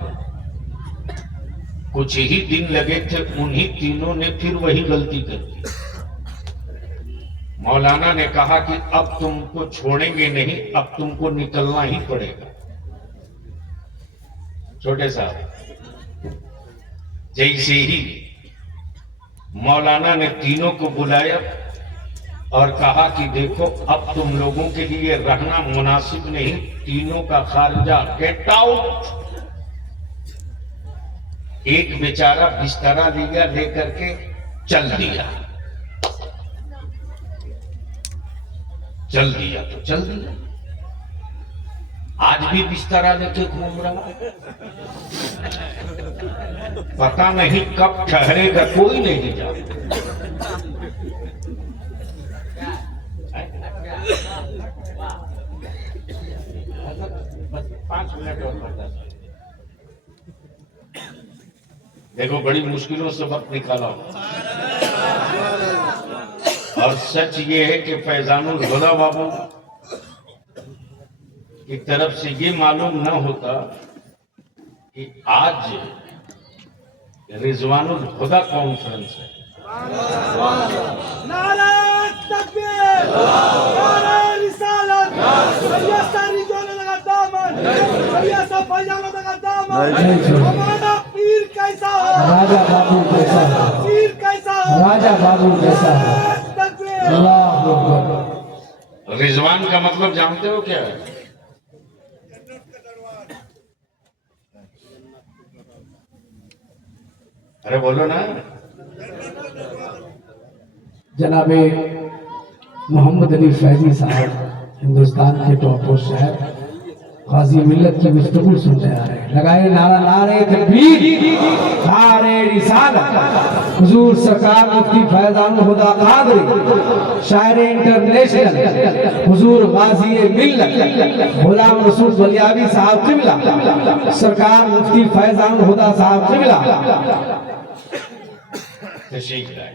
कुछ ही दिन लगे थे, उन्हीं तीनों ने फिर वही गलती कर दी। मौलाना ने कहा कि अब तुमको छोड़ेंगे नहीं, अब तुमको निकलना ही पड़ेगा। छोटे साहब, जैसे ही मौलाना ने तीनों को बुलाया और कहा कि देखो अब तुम लोगों के लिए रहना मुनासिब नहीं, तीनों का खारिजा, गेट आउट। एक बेचारा बिस्तरा लिया, लेकर के चल दिया। तो चल दिया। आज भी बिस्तरा लेके घूम रहा, पता नहीं कब ठहरेगा, कोई नहीं जानता। 5 मिनट और बर्दाश्त। देखो बड़ी मुश्किलों से वक्त निकाला और सच ये है कि फैजानुल हुदा बाबू की तरफ से ये मालूम न होता कि आज रिजवानुल हुदा कॉन्फ्रेंस है। हमारा पीर कैसा हो, राजा बाबू कैसा हो, पीर कैसा हो, राजा बाबू कैसा हो। अल्लाह अकबर। रिजवान का मतलब जानते हो क्या है? अरे बोलो ना। जनाबे मोहम्मद अली फैजी साहब हिंदुस्तान के टॉपर शहर गाजी मिल्लत की गुफ्तगू सुनते आ रहे हैं। लगाए नारा, नारे तकबीर, नारे रिसालत। हुजूर सरकार मुफ्ती फैजानुल हुदा कादरी, शायर इंटरनेशनल, हुजूर गाजी मिल्लत गुलाम रसूल बलियावी साहब क़िबला, सरकार मुफ्ती फैजानुल हुदा साहब क़िबला तशरीफ लाए।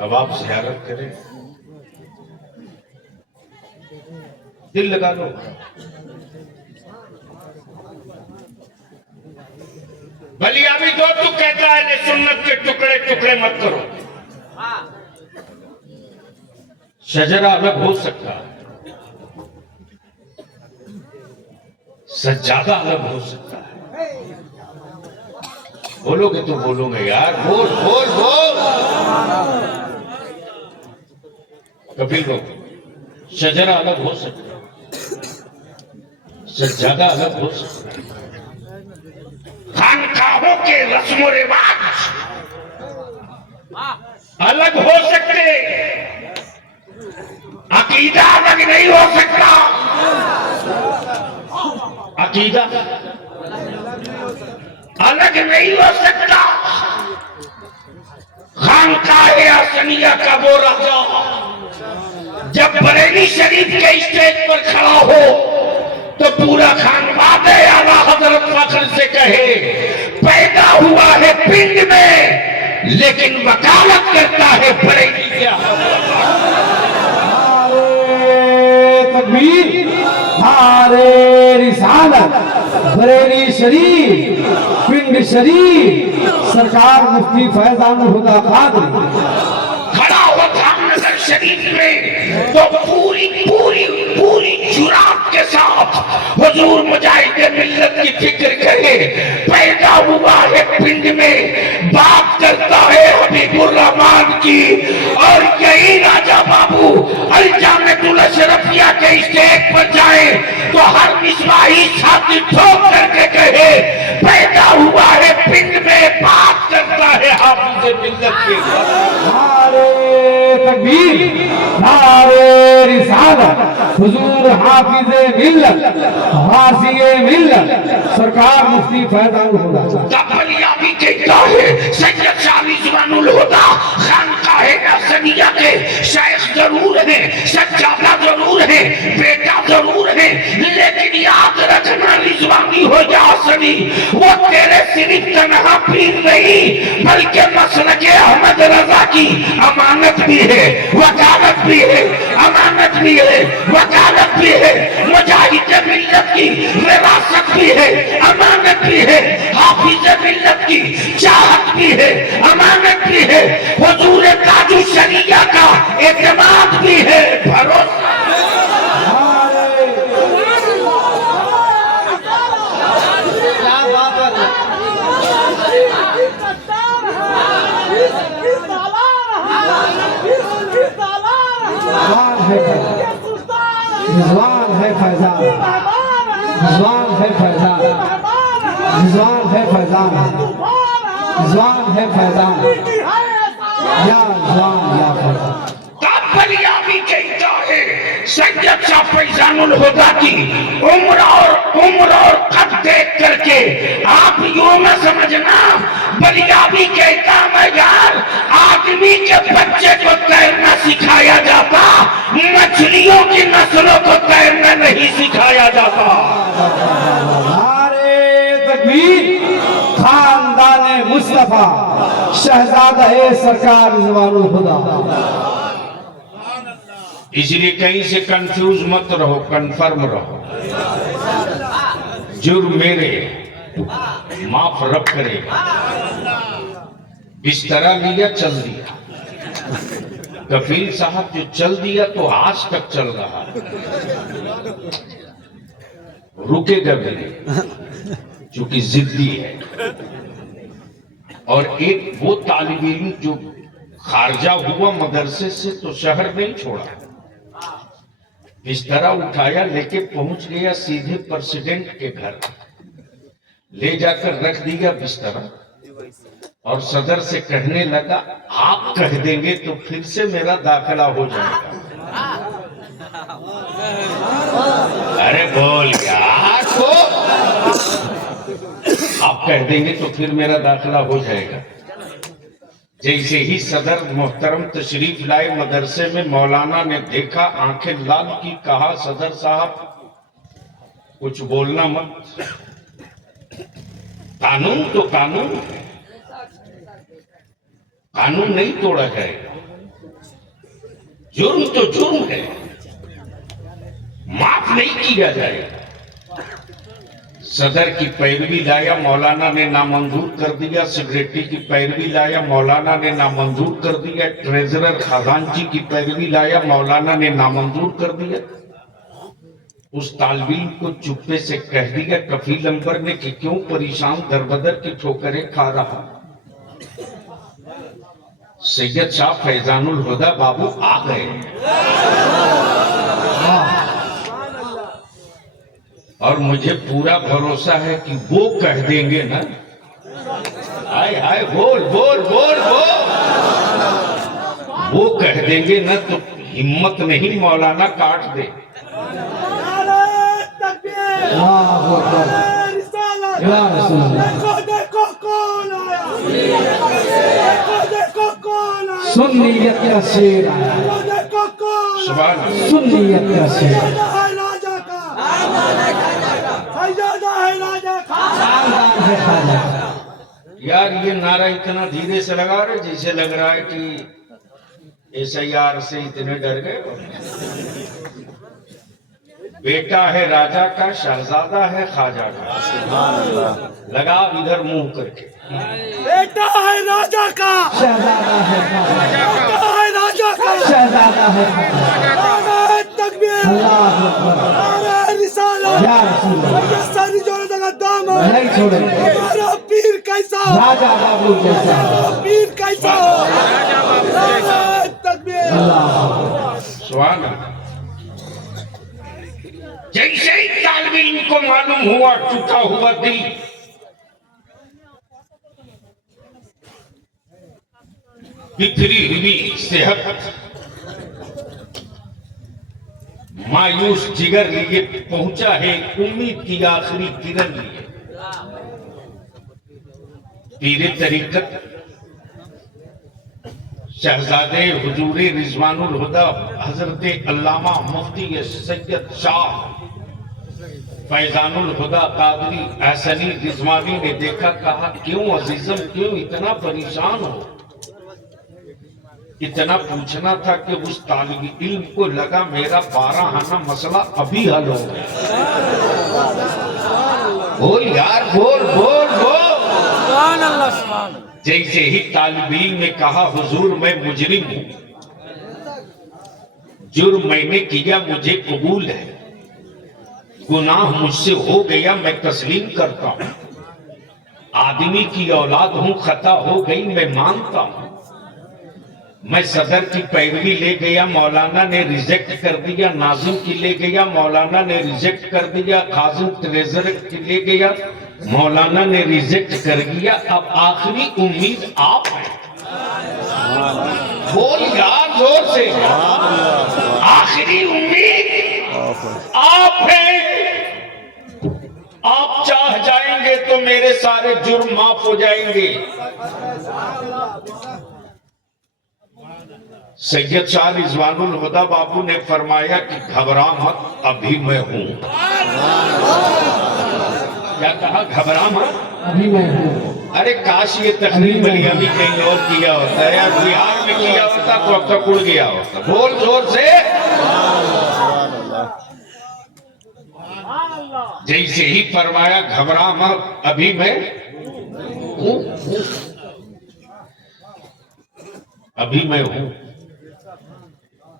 अब आप ज़ियारत करें, दिल लगा लो। बलियावी तो तू कहता है ने सुन्नत के टुकड़े टुकड़े मत करो। शजरा अलग हो सकता है, सज्जादा अलग हो सकता है। बोलोगे तो बोलोगे यार, बोल बोल बोल। कपिल को शजरा अलग हो सकता है, सज्जादा अलग हो सकता है, खानकाहों के रस्मो रिवाज अलग हो सकते, अकीदा अलग नहीं हो सकता। अकीदा अलग नहीं हो सकता। खानकाहे हसनिया का वो राजा जब बरेली शरीफ के स्टेज पर खड़ा हो तो पूरा खानवाद आला हजरत फख्र से कहे, पैदा हुआ है पिंड में लेकिन वकालत करता है बरेली क्या। तकबीर, नारे रिसालत, बरेली शरीफ, पिंड शरीफ, सरकार मुफ्ती फैजानुल हुदा कादरी खड़ा हुआ धामनगर शरीफ में तो पूरी पूरी पूरी जुरात के साथ हुजूर मुजाहिद मिल्लत की फिक्र करे। पैदा हुआ है पिंड में, बात करता है हबीबुर रहमान की, और यही राजा बाबू अल-जामिअतुल अशरफिया के स्टेज पर जाए तो हर मिसबाही छाती ठोक करके कहे, पैदा हुआ है पिंड में, बात करता है हाफिज मिल्लत की। नारे तकबीर, नारे रिसालत, हुजूर हाफिज मिल्लत, गाज़ी मिल्लत, सरकार मुफ्ती फैजानुल हुदा काबलिया भी कहता है सैयद शाह रिजवानुल हुदा खानकाहे हसनिया के शेख जरूर है, सज्जादा जरूर है, बेटा जरूर है, लेकिन याद रखना रिजवानी हो या हसनी, वो तेरे सिर्फ तनहा पीर नहीं बल्कि मसलके अहमद रजा की अमानत भी है, वकालत भी है, अमानत भी है, वकालत भी है, मुजाहिद मिल्लत की विरासत भी है, अमानत भी है, हाफिज मिल्लत की चाहत भी है, अमानत भी है, हुजूर ताजु शरिया का एतमाद भी है, भरोसा। रिजवान है फैजान, रिजवान है फैजान, रिजवान है फैजान, रिजवान है फैजान, या रिजवान या फैजान। काबलिया भी कहता है सैयद शाह फैजानुल हुदा की उम्र और कद देख करके आप यूं न समझना, बलिया भी कहता मैं यार आदमी के बच्चे को तैरना सिखाया जाता, मछलियों की नस्लों को तैरना नहीं सिखाया जाता। नारे तकबीर, खानदाने मुस्तफा, शहजादा सरकार रिजवानुल हुदा। इसलिए कहीं से कंफ्यूज मत रहो, कंफर्म रहो। जुर्म मेरे, माफ रब करेगा। बिस्तरा लिया चल दिया, कफील साहब जो चल दिया तो आज तक चल रहा है, रुकेगा भी नहीं क्योंकि जिद्दी है। और एक वो तालिब इल्म जो खारजा हुआ मदरसे से तो शहर नहीं छोड़ा, बिस्तरा उठाया लेके पहुंच गया सीधे प्रेसिडेंट के घर, ले जाकर रख दिया बिस्तरा और सदर से कहने लगा आप कह देंगे तो फिर से मेरा दाखिला हो जाएगा। अरे बोल यार, तो आप कह देंगे तो फिर मेरा दाखिला हो जाएगा। जैसे ही सदर मोहतरम तशरीफ लाए मदरसे में, मौलाना ने देखा, आंखें लाल की, कहा सदर साहब कुछ बोलना मत, कानून तो कानून है, कानून नहीं तोड़ा जाएगा, जुर्म तो जुर्म है, माफ नहीं किया जाएगा। सदर की पैरवी लाया, मौलाना ने नामंजूर कर दिया, सेक्रेटरी की पैरवी लाया, मौलाना ने नामंजूर कर दिया, ट्रेजरर खजांची की पैरवी लाया, मौलाना ने नामंजूर कर दिया। उस तालबीन को चुप्पे से कह दिया कफील अंबर ने कि क्यों परेशान दरबदर की ठोकरें खा रहा। सैयद शाह फैजानुल हुदा बाबू आ गए और मुझे पूरा भरोसा है कि वो कह देंगे ना, हाय हाय बोल बोल बोल बोल, वो कह देंगे ना तो हिम्मत नहीं मौलाना काट दे। सुन्नियत का शेर आया, सुभान अल्लाह। सुन्नियत का शेर, शानदार है खाजा। यार ये नारा इतना धीरे से लगा रहे जैसे लग रहा है कि SIR से इतने डर गए। बेटा है राजा का, शहजादा है ख्वाजा का, लगा इधर मुंह करके। बेटा है राजा का, शहजादा है खाजा, बेटा है राजा का, शहजादा है खाजा। नारे तकबीर, अल्लाह अकबर, नारे रिसालत, या रसूल अल्लाह। ये सारी जोड़े का दाम है। नहीं छोड़ेंगे, हमारा पीर कैसा, राजा बाबू जैसा, पीर कैसा, नारे तकबीर। अल्लाह सुभान अल्लाह। जैसे ही तालबीन को मालूम हुआ टूटा हुआ दिल, बिखरी हुई सेहत, मायूस जिगर लिए पहुंचा है उम्मीद की आखिरी किरण लिए। पीरे तरीकत शहजादे हुजूरे रिजवानुल हुदा हजरत अल्लामा मुफ्ती सैयद शाह फैजानुल हुदा कादरी एहसनी रिजवानी ने देखा, कहा क्यों अजीजम, क्यों इतना परेशान हो। इतना पूछना था कि उस तालिबी इल्म को लगा मेरा 12 आना मसला अभी हल हो गया। बोल यार बोल बोल बोल। जैसे ही तालिबीन ने कहा हुजूर मैं मुजरिम हूं, जुर्म मैंने किया मुझे कबूल है, गुनाह मुझसे हो गया मैं तस्लीम करता हूं, आदमी की औलाद हूं खता हो गई मैं मानता हूं, मैं सदर की पैरवी ले गया मौलाना ने रिजेक्ट कर दिया, नाजिम की ले गया मौलाना ने रिजेक्ट कर दिया, खाजिम ट्रेजर की ले गया मौलाना ने रिजेक्ट कर दिया, अब आखिरी उम्मीद आप है। बोल यार जोर से, आखिरी उम्मीद आप है। आप चाह जाएंगे तो मेरे सारे जुर्म माफ हो जाएंगे। सैयद शाह रिजवानुल हुदा बाबू ने फरमाया कि घबरा मत, अभी मैं हूं। क्या कहा? घबरा मत, अभी मैं हूँ। अरे काश ये तकरीर बलिया भी कहीं और किया होता है, या बिहार में किया होता तो अब तक उड़ गया होता। बोल जोर से। जैसे ही फरमाया घबरा मत, अभी मैं हूं, अभी मैं हूं,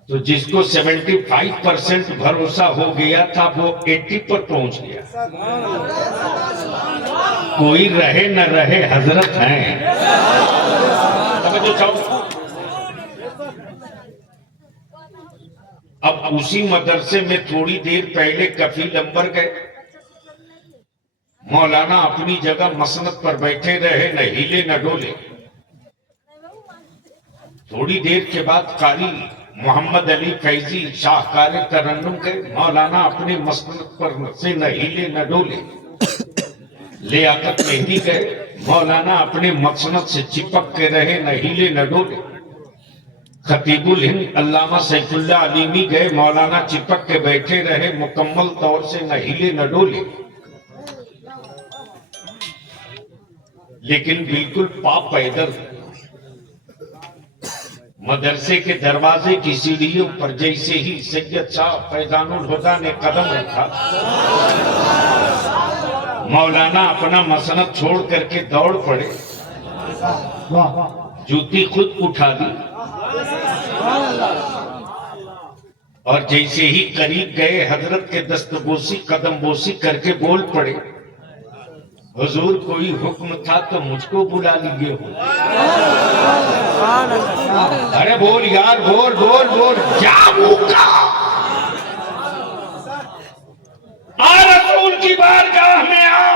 तो जिसको 75% भरोसा हो गया था वो 80 पर पहुंच गया। कोई रहे न रहे हजरत हैं। अब उसी मदरसे में थोड़ी देर पहले कफील अंबर गए, मौलाना अपनी जगह मसनद पर बैठे रहे, न हिले न डोले। थोड़ी देर के बाद कारी मोहम्मद अली फैजी शाहकार तरन्नुम के मौलाना अपने मसनद पर से न हिले न डोले। लियाकत मेहदी गए, मौलाना अपने मसनद से चिपक के रहे, न हिले न डोले। खतीबुल हिंद अल्लामा सैफुल्लाह अलीमी गए, मौलाना चिपक के बैठे रहे, मुकम्मल तौर से न हिले न डोले। लेकिन बिल्कुल पाप पैदल मदरसे के दरवाजे की सीढ़ियों पर जैसे ही सैयद शाह फैजानुल हुदा ने कदम रखा, मौलाना अपना मसनद छोड़ करके दौड़ पड़े, जूती खुद उठा दी और जैसे ही करीब गए हजरत के दस्तबोसी कदम बोसी करके बोल पड़े, हुजूर कोई हुक्म था तो मुझको बुला लीजिए। अरे बोल यार, बोल बोल बोल, क्या मुका आ रसूल की बारगाह में आओ।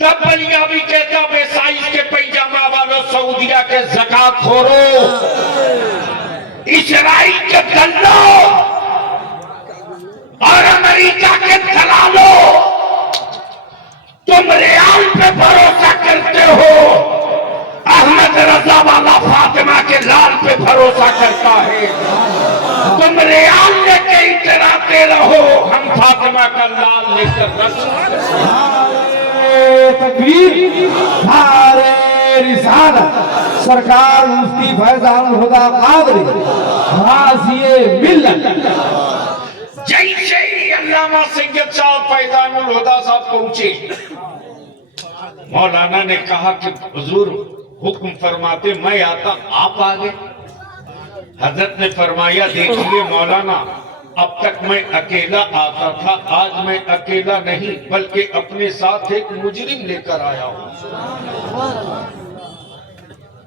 तब बलिया भी कहता बेसाइज के पैजामा वालों, सऊदिया के ज़कात खोरो, इजराइल के दल्लो और अमेरिका के दलालो, तुम रियाल पे भरोसा करते हो, अहमद रजा वाला फातिमा के लाल पे भरोसा करता है। तुम रियाल लेके इतराते रहो, हम फातिमा का लाल लेकर तकबीर, नारे रिसालत, सरकार मुफ्ती फैजान हुदा कादरी गाज़िए मिल्लत। जैसे ही अल्लामा सैयद साहब फैजानुल हुदा साहब पहुंचे, मौलाना ने कहा कि हुजूर हुक्म फरमाते, मैं आता, आप आ गए। हजरत ने फरमाया, देखिए मौलाना, अब तक मैं अकेला आता था, आज मैं अकेला नहीं बल्कि अपने साथ एक मुजरिम लेकर आया हूं।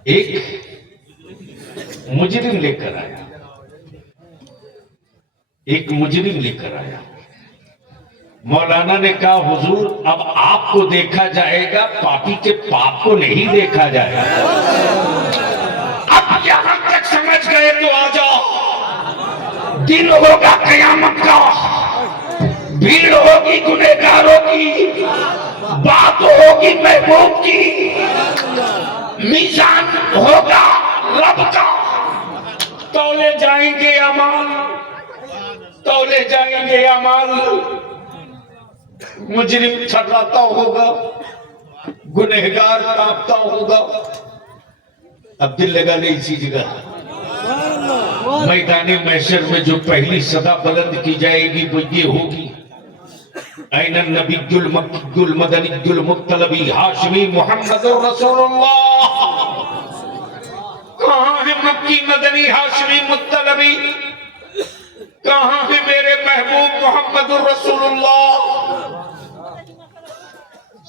एक मुजरिम लेकर आया, एक मुजरिम लेकर आया। मौलाना ने कहा, हुजूर अब आपको देखा जाएगा, पापी के पाप को नहीं देखा जाएगा। अब यहां तक समझ गए तो आ जाओ, दिन होगा कयामत का, भीड़ होगी गुनहगारों की, बात होगी महबूब की, मीज़ान होगा रब का, तौले जाएंगे अमाल, तौले जाएंगे अमाल। मुजरिम छर्राता होगा, गुनहगार कांपता होगा। अब दिल लगा ले इसी जगह, मैदाने महशर में जो पहली सदा बुलंद की जाएगी वो ये होगी, ऐनन नबियुल मक्कीयुल मदनियुल मुत्तलबी हाशिमी मुहम्मदुर रसूलुल्लाह। कहां है मक्की मदनी हाशिमी मुत्तलबी, कहां है मेरे महबूब मोहम्मदुर रसूलुल्लाह।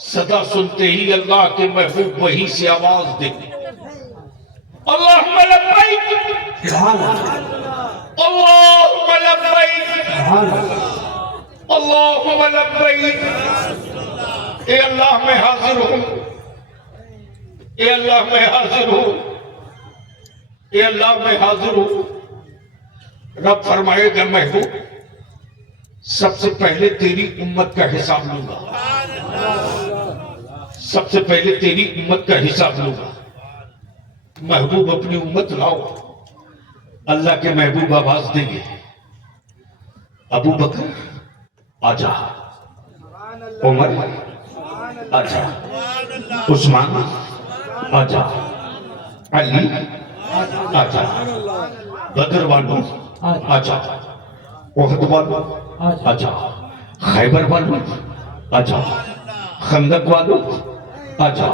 सदा सुनते ही अल्लाह के महबूब वहीं से आवाज देंगे, अल्लाहुम्मा लब्बैक, अल्लाहुम्मा लब्बैक, अल्लाहुम्मा लब्बैक। ए अल्लाह मैं हाजिर हूं, ए अल्लाह मैं हाजिर हूं, ए अल्लाह मैं हाजिर हूं। रब फरमाएगा, महबूब सबसे पहले तेरी उम्मत का हिसाब लूंगा, सबसे पहले तेरी उम्मत का हिसाब लूंगा। महबूब अपनी उम्मत लाओ। अल्लाह के महबूब आवाज देंगे, अबू बकर आजा, उमर आजा, उस्मान आजा, अली आजा, बदर वालों आजा, ओहद वालों आजा, खैबर वालों आजा, खंदक वालों आजा,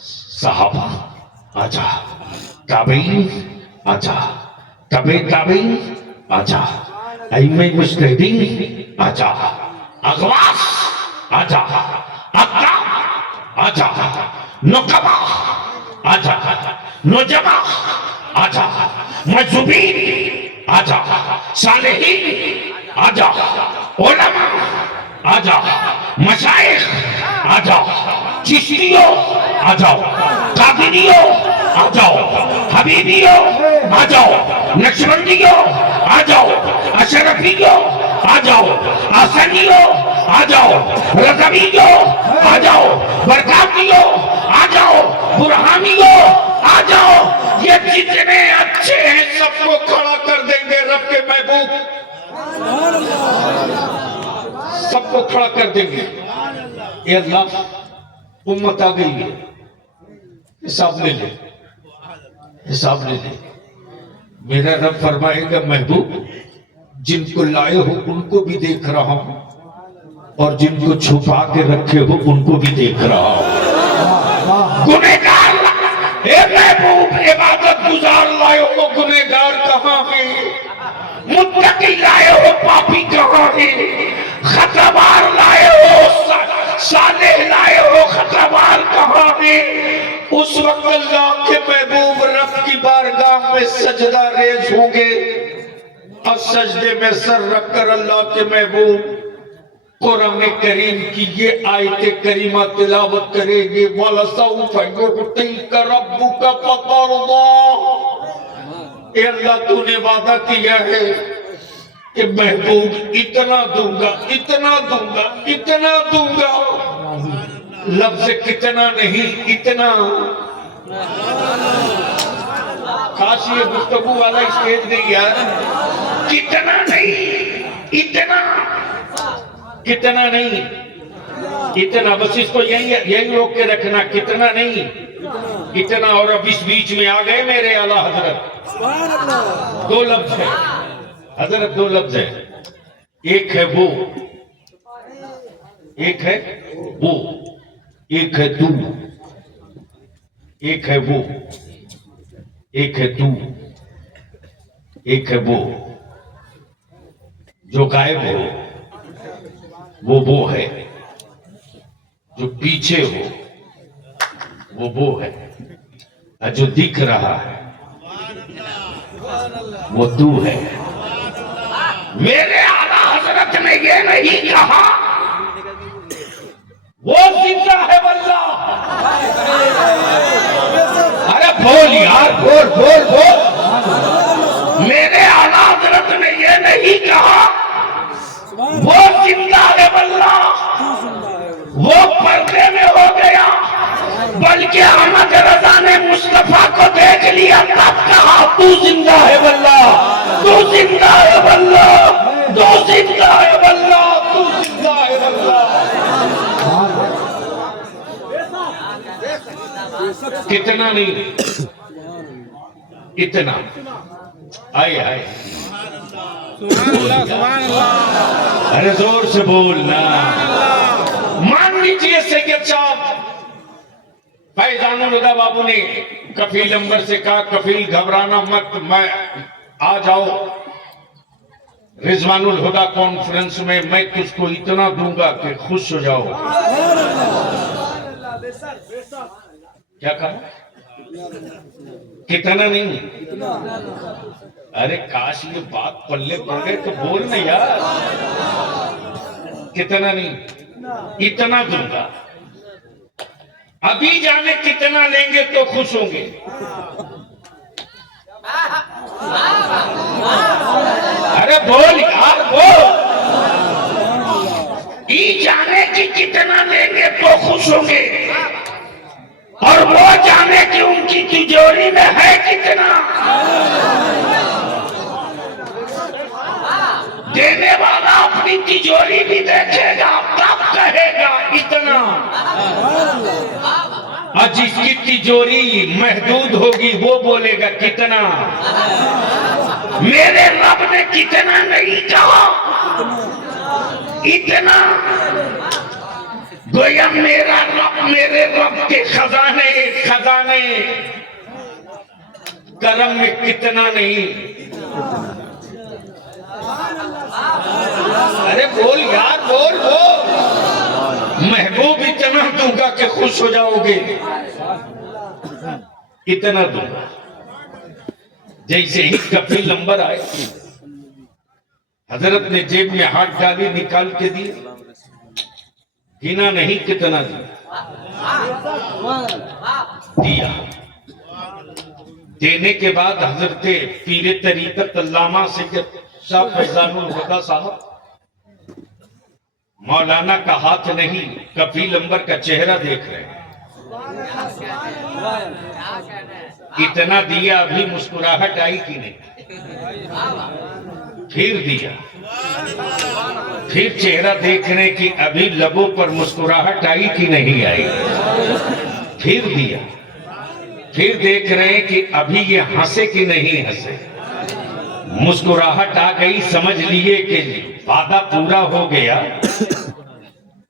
सहाबा आजा, ताबईन आजा, तबे ताबईन आजा, अइम्मे मुज्तहिदीन आजा, अगवास आजा, अक़राब आजा, नुक़बा आजा, नुजबा आजा, मजूबीन आजा, सालेहीन आजा, उलमा आजा, मशाइख आजा, चिश्तियों आ जाओ, कादिरियों आ जाओ, हबीबियों आ जाओ, नक्शबंदियों आ जाओ, अशरफियों आ जाओ, आसनियों आ जाओ, रज़वियों आ जाओ, बरकातियों आ जाओ, बुरहानियों आ जाओ। ये जितने अच्छे हैं सबको खड़ा कर देंगे रब के महबूब, सबको खड़ा कर देंगे। ये अल्लाह उम्मत आ गई है, हिसाब ले ले, हिसाब ले ले। मेरा रब फरमाएगा, महबूब जिनको लाए हो उनको भी देख रहा हूं और जिनको छुपा के रखे हो उनको भी देख रहा हूं। गुनहगार हे महबूब इबादत गुजार लाए हो गुनहगार कहाँ है, मुत्तकी लाए हो पापी कहाँ है, खतबार लाए हो सालेह लाए हो खतबार कहाँ है। उस वक्त अल्लाह के महबूब रब की बारगाह में सजदा रेज होंगे और सजदे में सर रखकर अल्लाह के महबूब कुरान करीम की ये आयत करीमा तिलावत करेंगे। वाला रब्बुका फतरदा, ए अल्लाह तूने वादा किया है कि महबूब इतना दूंगा इतना दूंगा इतना दूंगा। लफ्ज कितना नहीं इतना। काश ये गुफ्तगू वाला स्टेज नहीं यार। कितना नहीं इतना, कितना नहीं इतना, बस इसको यही रोक के रखना। कितना नहीं इतना। और अब इस बीच में आ गए मेरे आला हजरत। दो लफ्ज है हजरत, दो लफ्ज है। एक है वो, एक है वो, एक है तू, एक है वो, एक है तू, एक है वो। जो गायब हो वो है, जो पीछे हो वो है, और जो दिख रहा है वो तू है। मेरे आला हजरत ने ये नहीं कहा वो जिंदा है वल्लाह। अरे बोल यार, बोल बोल बोल। मेरे आला हजरत ने ये नहीं कहा वो जिंदा है वल्लाह, वो पर्दे में हो गया, बल्कि अहमद रजा ने मुस्तफा को देख लिया तब कहा तू जिंदा है वल्लाह, तू जिंदा है वल्लाह, तू जिंदा है वल्लाह, तू जिंदा है वल्लाह। कितना नहीं इतना। आए आए अरे जोर से बोलना। मान लीजिए सैयद साहब फैजानुल हुदा बाबू ने कफील अंबर से कहा कफील घबराना मत, मैं आ जाओ रिजवानुल हुदा कॉन्फ्रेंस में, मैं तुझको इतना दूंगा कि खुश हो जाओ। क्या कहा? कितना नहीं। अरे काश ये बात पल्ले पड़ गए तो बोल ना यार। कितना नहीं इतना दूंगा। अभी जाने कितना लेंगे तो खुश होंगे। अरे बोल यार बोल। ई जाने की कितना लेंगे तो खुश होंगे, और वो जाने कि उनकी तिजोरी में है कितना। देने वाला अपनी तिजोरी भी देखेगा तब कहेगा इतना, और जिसकी तिजोरी महदूद होगी वो बोलेगा कितना। मेरे रब ने कितना नहीं कहा, इतना। गोया मेरा रब, मेरे रब के खजाने खजाने करम में कितना नहीं। अरे बोल यार बोल बोल। महबूब इतना दूंगा कि खुश हो जाओगे, इतना दूंगा। जैसे ही कफील नंबर आए हजरत ने जेब में हाथ डाली, निकाल के दी, गिना नहीं कितना दिया। देने के बाद हजरत पीरे तरीकत अल्लामा सैयद शाह फैजानुल हुदा साहब मौलाना का हाथ नहीं कफील अंबर का चेहरा देख रहे हैं। इतना दिया, अभी मुस्कुराहट आई कि नहीं? फिर दिया, फिर चेहरा देखने की अभी लबों पर मुस्कुराहट आई कि नहीं आई? फिर दिया, फिर देख रहे हैं कि अभी ये हंसे कि नहीं हंसे। मुस्कुराहट आ गई, समझ लिए कि वादा पूरा हो गया।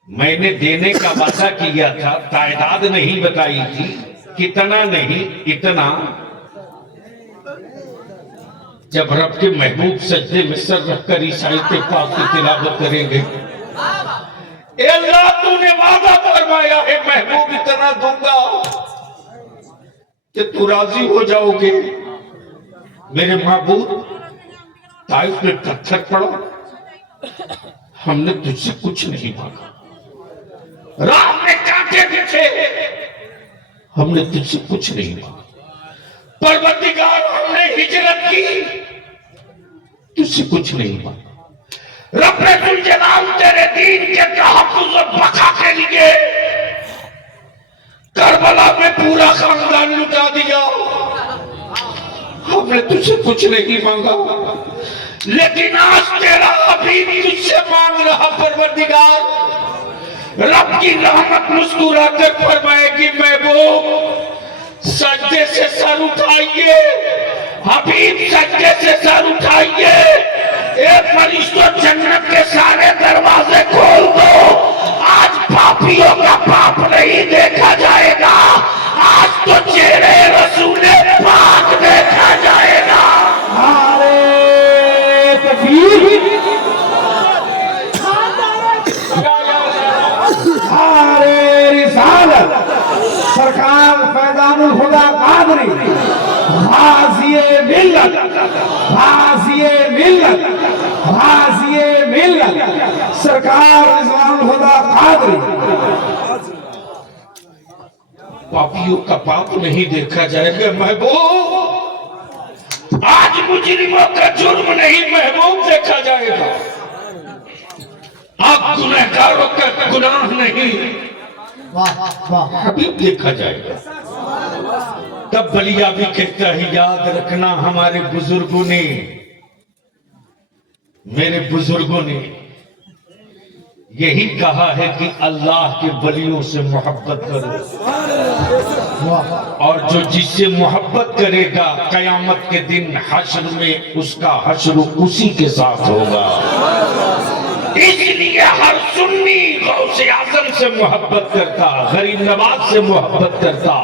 मैंने देने का वादा किया था, तादाद नहीं बताई थी, कितना नहीं इतना, जब रब के महबूब सजदे में सर रखकर ईसाई पाक की तिलावत करेंगे, ए अल्लाह तूने वादा फरमाया है महबूब इतना दूंगा कि तू राजी हो जाओगे। मेरे महबूब ताइफ में पत्थर पड़ा, हमने तुझसे कुछ नहीं मांगा, राह में कांटे दिखे, हमने तुझसे कुछ नहीं मांगा। परवरदिगार हमने हिजरत की, तुझसे कुछ नहीं मांगा। रब्बे जुल जलाल तेरे दीन के तहफ्फुज़ और बका के लिए करबला में पूरा खानदान लुटा दिया, हमने तुझसे कुछ नहीं मांगा, लेकिन आज तेरा अभी तुझसे मांग रहा परवरदिगार। रब की रहमत मुस्कुराकर फरमाएगी महबूब सजदे से सर उठाइए, हबीब सजदे से सर उठाइए, ए फरिश्तों जन्नत के सारे दरवाजे खोल दो, आज पापियों का पाप नहीं देखा जाएगा, आज तो चेहरे रसूले पाक देखा जाएगा। नारे तकबीर, नारे रिसालत, सरकार फैजानुल हुदा कादरी गाज़िए मिल्लत, गाज़िए मिल्लत, गाज़िए मिल्लत, सरकार फैजानुल हुदा कादरी। पापियों का पाप नहीं देखा जाएगा महबूब, आज मुजरिमों का जुर्म नहीं महबूब देखा जाएगा, अब गुनहगारों का गुनाह नहीं हबीब देखा जाएगा। तब बलिया भी कहता है याद रखना हमारे बुजुर्गों ने, मेरे बुजुर्गों ने यही कहा है कि अल्लाह के वलियों से मोहब्बत करो, और जो जिससे मोहब्बत करेगा कयामत के दिन हश्र में उसका हश्र उसी के साथ होगा। इसलिए हर सुन्नी गौसे आजम से मोहब्बत करता, गरीब नवाज से मोहब्बत करता,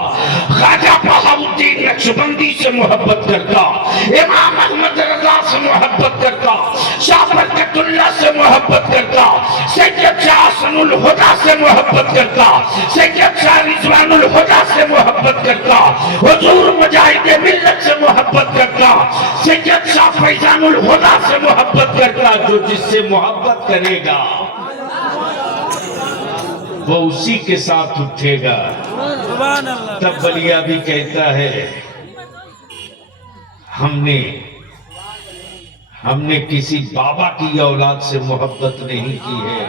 ख्वाजा बहाउद्दीन नक्शबंदी से मोहब्बत करता, इमाम अहमद रजा से मोहब्बत करता, शाह बरकतुल्लाह से मोहब्बत करता, सैयद शाह हसनुल हुदा से मोहब्बत करता, सैयद शाह रिजवानुल हुदा से मोहब्बत करता, हुजूर मुजाहिद मिल्लत से मोहब्बत करता, सैयद शाह फैजानुल हुदा से मोहब्बत करता। जो जिससे मोहब्बत करेगा वो उसी के साथ उठेगा। तब बलिया भी कहता है हमने किसी बाबा की औलाद से मोहब्बत नहीं की है,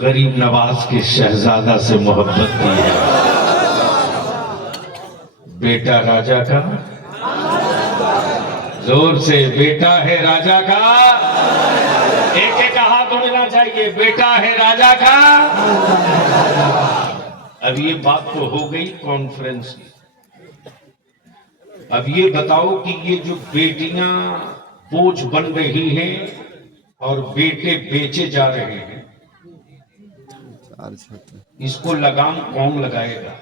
गरीब नवाज के शहजादा से मोहब्बत की है। बेटा राजा का, जोर से, बेटा है राजा का, एक एक हाथ उड़ना चाहिए, बेटा है राजा का। अब ये बात तो हो गई कॉन्फ्रेंस की, अब ये बताओ कि ये जो बेटियां बोझ बन रही हैं और बेटे बेचे जा रहे हैं, इसको लगाम कौन लगाएगा?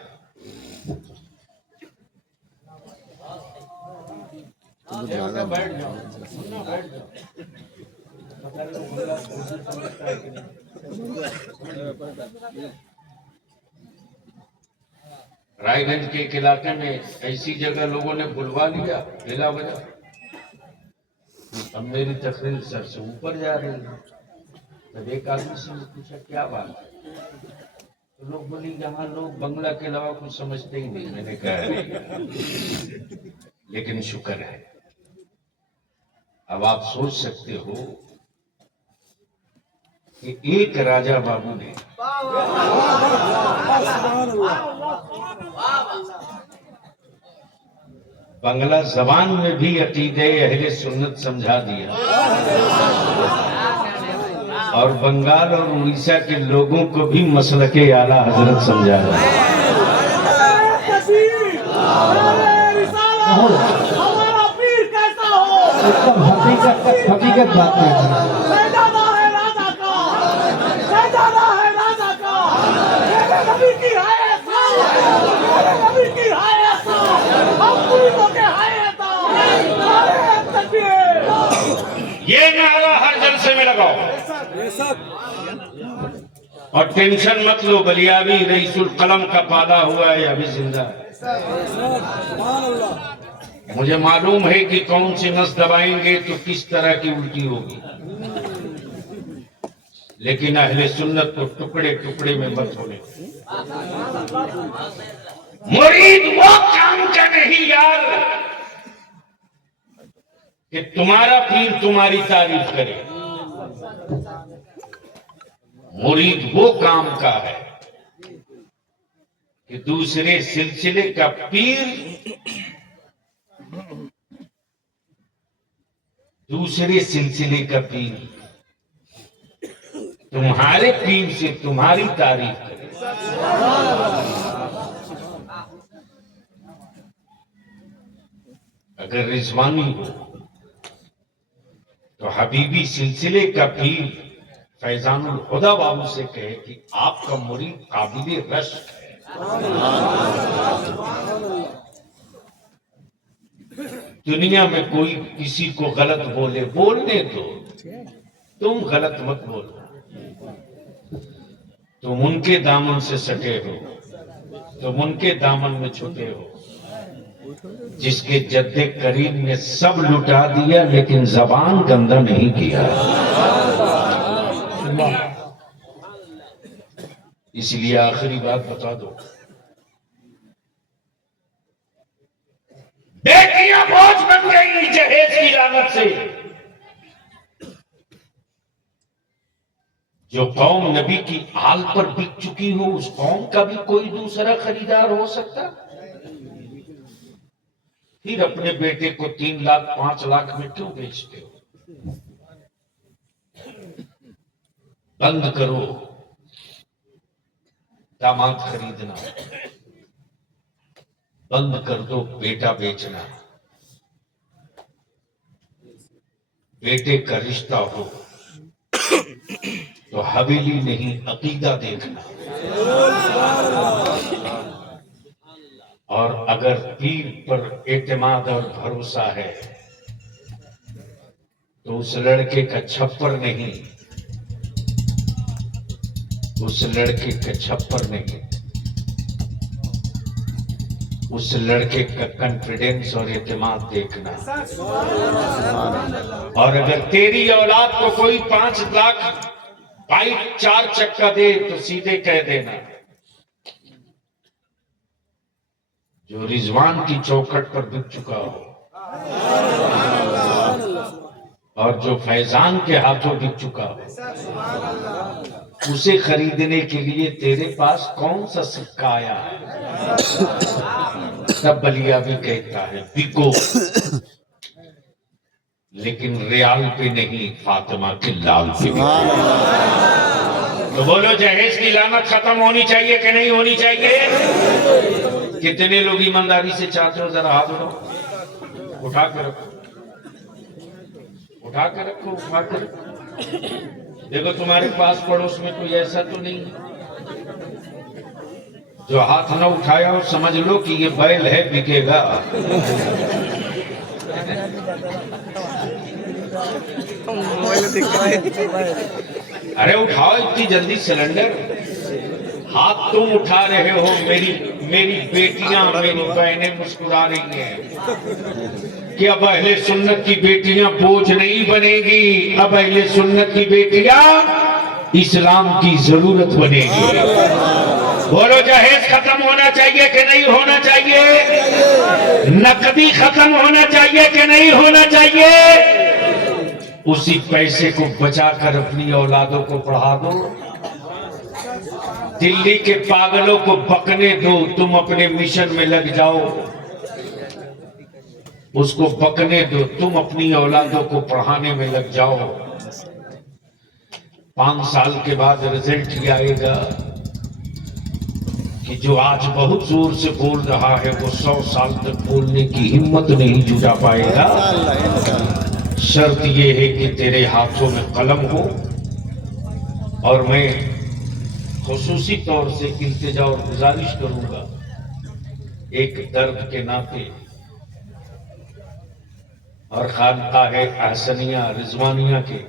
रायगंज के एक इलाके में ऐसी जगह लोगों ने बुलवा लिया, हिला बजा। अब मेरी तकरीर सर से ऊपर जा रही है, तब एक आदमी से पूछा क्या बात है, तो लोग बोली यहाँ लोग बंगला के अलावा कुछ समझते ही नहीं। मैंने कहा लेकिन शुक्र है, अब आप सोच सकते हो कि एक राजा बाबू ने बंगला जबान में भी अकीदे अहले सुन्नत समझा दिया, और बंगाल और उड़ीसा के लोगों को भी मसलके आला हजरत समझा दिया। हमारा पीर कैसा हो, हकीकत बात है। शहजादा है राजा का, शहजादा है राजा का, मेरे नबी की है शान, मेरे नबी की हायत हम मुरीदों के हायत नारे तकबीर। ये नारा हर जलसे में लगाओ और टेंशन मत लो, बलियाबी रईसुल कलम का पाला हुआ है, अभी जिंदा है। मुझे मालूम है कि कौन सी नस दबाएंगे तो किस तरह की उल्टी होगी, लेकिन अहले सुन्नत को टुकड़े टुकड़े में मत होने। मुरीद वो काम का नहीं यार कि तुम्हारा पीर तुम्हारी तारीफ करे, मुरीद वो काम का है कि दूसरे सिलसिले का पीर तुम्हारे पीर से तुम्हारी तारीफ करे। अगर रिजवानी हो तो हबीबी सिलसिले का पीर फैजानुल खुदा बाबू से कहे कि आपका मुरीद काबिल रश्क है। दुनिया में कोई किसी को गलत बोले, बोलने दो, तुम गलत मत बोलो। तुम उनके दामन से सटे हो, तुम उनके दामन में छुटे हो। जिसके जद्दे करीम ने सब लुटा दिया लेकिन जबान गंदा नहीं किया। इसलिए आखिरी बात बता दो, बेटियां बोझ बन गई जहेज की लानत से। जो कौम नबी की आल पर बिक चुकी हो, उस कौम का भी कोई दूसरा खरीदार हो सकता? फिर अपने बेटे को 3 लाख 5 लाख में क्यों बेचते हो? बंद करो दामाद खरीदना, बंद कर दो बेटा बेचना। बेटे का रिश्ता हो तो हवेली नहीं अकीदा देखना। और अगर पीर पर एतमाद और भरोसा है तो उस लड़के का छप्पर नहीं, उस लड़के का छप्पर नहीं, उस लड़के का कॉन्फिडेंस और एतमाद देखना। और अगर तेरी औलाद को कोई 5 लाख बाइक 4 चक्का दे तो सीधे कह देना, जो रिजवान की चौखट पर बिक चुका हो और जो फैजान के हाथों बिक चुका हो, उसे खरीदने के लिए तेरे पास कौन सा सिक्का आया है? तब बलिया भी कहता है बिको, लेकिन रियाल पे नहीं, फातिमा के लाल पे बिको। तो बोलो, जहेज की लानत खत्म होनी चाहिए कि नहीं होनी चाहिए? कितने लोग ईमानदारी से चाहते हो? जरा हाथ उठाओ, उठा के रखो, उठा के रखो, उठा के रखो। देखो तुम्हारे पास पड़ोस में कोई ऐसा तो नहीं है जो हाथ न उठाया और समझ लो कि ये बैल है, बिकेगा। अरे उठाओ इतनी जल्दी सिलेंडर। हाथ तुम उठा रहे हो, मेरी बेटियां, मेरी बहनें मुस्कुरा रही हैं कि अब अहले सुन्नत की बेटियां बोझ नहीं बनेगी, अब अहले सुन्नत की बेटियां इस्लाम की जरूरत बनेगी। बोलो, जहेज खत्म होना चाहिए कि नहीं होना चाहिए? नकदी खत्म होना चाहिए कि नहीं होना चाहिए? उसी पैसे को बचाकर अपनी औलादों को पढ़ा दो। दिल्ली के पागलों को बकने दो, तुम अपने मिशन में लग जाओ। उसको बकने दो, तुम अपनी औलादों को पढ़ाने में लग जाओ। 5 साल के बाद रिजल्ट ही आएगा कि जो आज बहुत जोर से बोल रहा है वो 100 साल तक बोलने की हिम्मत नहीं जुटा पाएगा। शर्त यह है कि तेरे हाथों में कलम हो और मैं खुसूसी तौर से इल्तिजा और गुजारिश करूंगा एक दर्द के नाते और खानकाह अहसनिया रिजवानिया के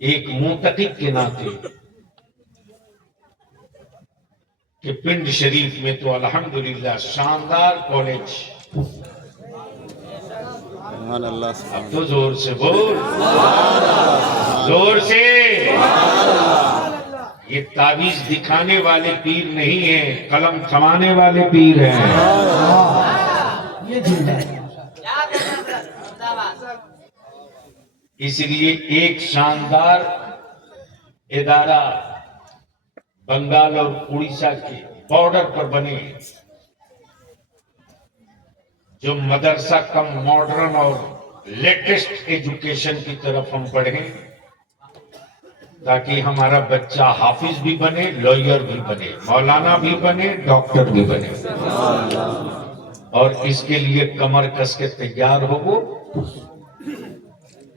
एक मुतकिद के नाते कि पिंड शरीफ में तो अल्हम्दुलिल्लाह शानदार कॉलेज। सुभान अल्लाह अब सुभान तो जोर से बोल, जोर से। ये ताबीज दिखाने वाले पीर नहीं है, कलम थमाने वाले पीर हैं। ये जिंदा है। इसलिए एक शानदार इदारा बंगाल और उड़ीसा के बॉर्डर पर बने, जो मदरसा कम मॉडर्न और लेटेस्ट एजुकेशन की तरफ हम बढ़ें, ताकि हमारा बच्चा हाफिज भी बने, लॉयर भी बने, मौलाना भी बने, डॉक्टर भी बने। और इसके लिए कमर कस के तैयार हो।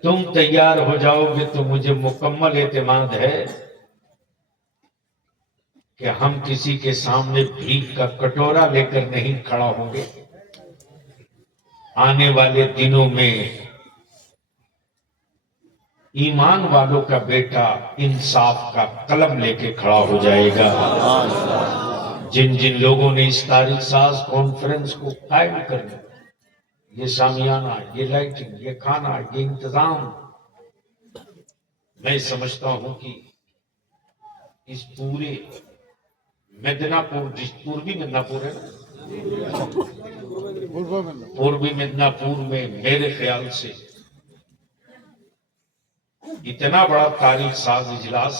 तुम तैयार हो जाओगे तो मुझे मुकम्मल एतमाद है कि हम किसी के सामने भीख का कटोरा लेकर नहीं खड़ा होंगे। आने वाले दिनों में ईमान वालों का बेटा इंसाफ का कलम लेके खड़ा हो जाएगा। जिन जिन लोगों ने इस तारीख साज कॉन्फ्रेंस को कायम करने, ये सामियाना, ये लाइटिंग, ये खाना, ये इंतजाम, मैं समझता हूं कि इस पूरे मिदनापुर, पूर्वी मिदनापुर है ना, पूर्वी मिदनापुर में मेरे ख्याल से इतना बड़ा तारीख साज इजलास,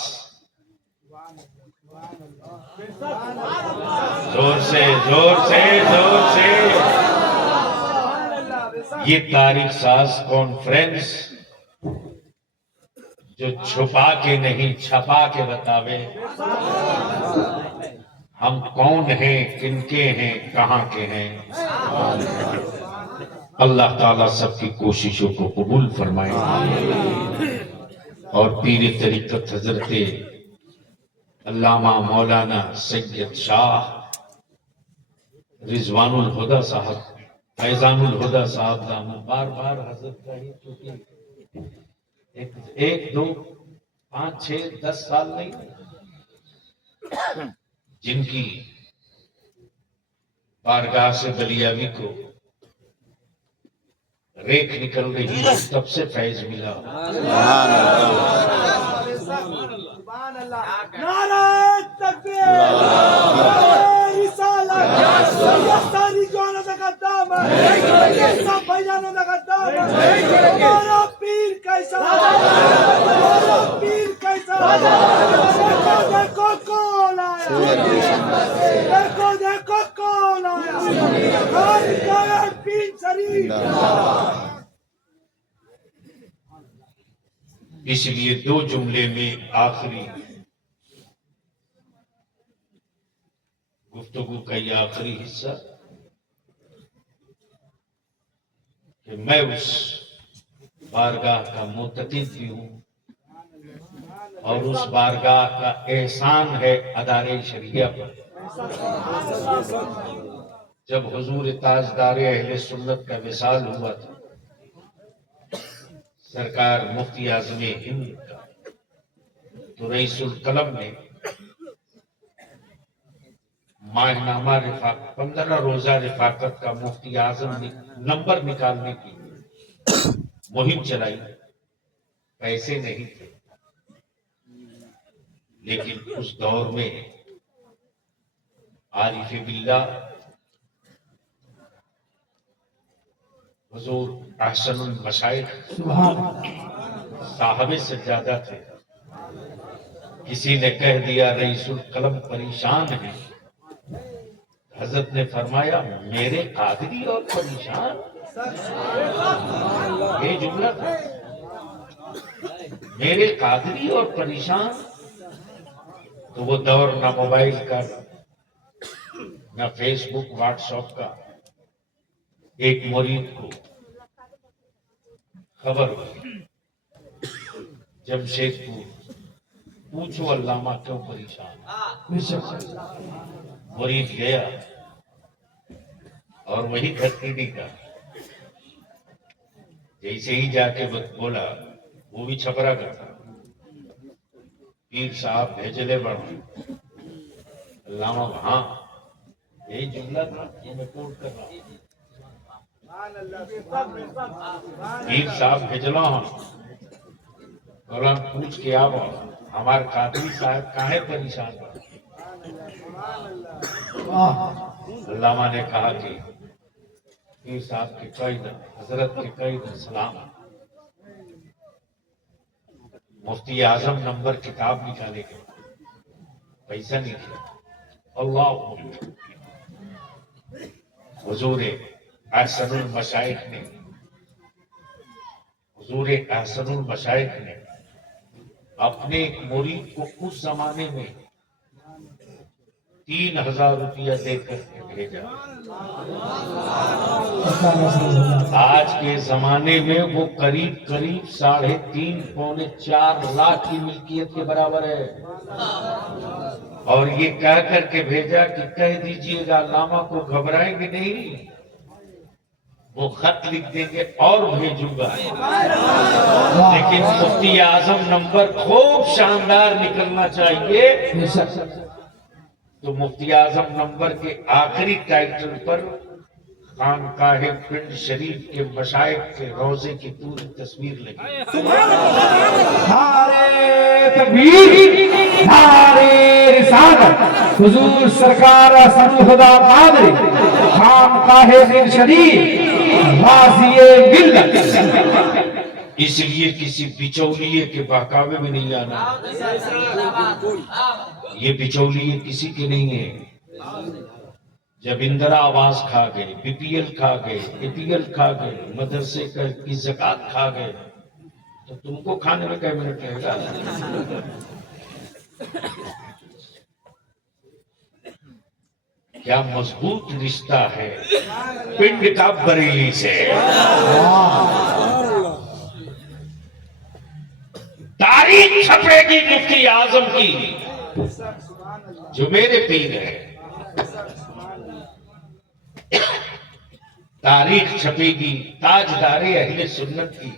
जोर से जोर से जोर से, ये तारीख साज कॉन्फ्रेंस जो छुपा के नहीं छपा के बतावे हम कौन हैं, किनके हैं, कहां के हैं। अल्लाह ताला सबकी कोशिशों को कबूल फरमाए और पीर तरीकत हजरत अल्लामा मौलाना सैयद शाह रिजवानुल हुदा साहब, फैजानुल हुदा साहब दामा, बार बार हजरत का ही, चूंकि एक दो 5 6 10 साल नहीं, जिनकी बारगाह से बलियावी को रेख निकल रही है, तब से फैज मिला। नारा तकबीर, नारा रिसालत, ये सारी जवानों का कद्दाम है, ये सब भाईजानों का कद्दाम है। हमारा पीर कैसा, हमारा पीर कैसा, देखो देखो कौन आया, देखो देखो कौन आया, हर गए पीर शरीफ। इसलिए 2 जुमले में आखिरी गुफ्तगू का ये आखिरी हिस्सा कि मैं उस बारगाह का मुतकिद भी हूं और उस बारगाह का एहसान है अदारे शरिया पर। जब हुजूर ताजदार अहले सुन्नत का विसाल हुआ था, सरकार मुफ्ती आज़म हिंद का तो रईसुल कलम ने माहनामा रिफाकत, 15 रोजा रिफाकत का मुफ्ती आजम नंबर निकालने की मुहिम चलाई। पैसे नहीं थे, लेकिन उस दौर में आरिफ बिल्लाह हुजूर अहसनुल मशाइख साहबे से ज्यादा थे। किसी ने कह दिया रईसुल कलम परेशान है, हजरत ने फरमाया मेरे कादरी और परेशान, ये जुमला था, मेरे कादरी और परेशान। तो वो दौर ना मोबाइल का, ना फेसबुक व्हाट्सएप का। एक मुरीद को खबर हुई जमशेदपुर पूछो अल्लामा क्यों परेशान? बेशक मुरीद गया और वही धक्की का, जैसे ही जाके बोला, वो भी छपरा का था, पीर साहब भेजले बढ़ अल्लामा, हाँ यही जुमला था जो मैं कोट कर रहा हूँ। पीर साहब भेजलो हम, बोला पूछ के आओ हमारे कादरी साहब काहे परेशान बा? अल्लामा ने कहा कि पीर साहब के कई दिन, हजरत के कई दिन सलाम। मुफ्ती आजम नंबर किताब निकाले गए, पैसा नहीं दिया। अल्लाह हुजूर अहसनुल मशाइख ने, हुजूर अहसनुल मशाइख ने अपने एक मुरीद को उस जमाने में 3000 रुपया देकर के भेजा। आज के जमाने में वो करीब करीब 3.5 पौने 4 लाख की मिल्कियत के बराबर है। और ये कह करके भेजा कि कह दीजिएगा अल्लामा को घबराएंगे नहीं, वो खत लिख देंगे और भेजूंगा। लेकिन मुफ्ती आजम नंबर खूब शानदार निकलना चाहिए। तो मुफ्ती आजम नंबर के आखिरी टाइटल पर खानकाहे पिंड शरीफ के मशाइख के रोजे की पूरी तस्वीर लगी। नारे तकबीर, नारे रिसालत, हुजूर सरकार हसन खुदा कादरी खानकाहे पिंड शरीफ गाज़िए मिल्लत। इसलिए किसी बिचौलिए के बहकावे में नहीं आना। ये बिचौलिए किसी के नहीं है। जब इंदिरा आवास खा गए, बीपीएल खा गए, एपीएल खा गए, मदरसे की ज़कात खा गए, तो तुमको खाने में क्या मिनट लगेगा? क्या मजबूत रिश्ता है पिंड का बरेली से। तारीख छपेगी मुफ्ती आजम की, जो मेरे पीर है। तारीख छपेगी ताजदारे अहले सुन्नत की,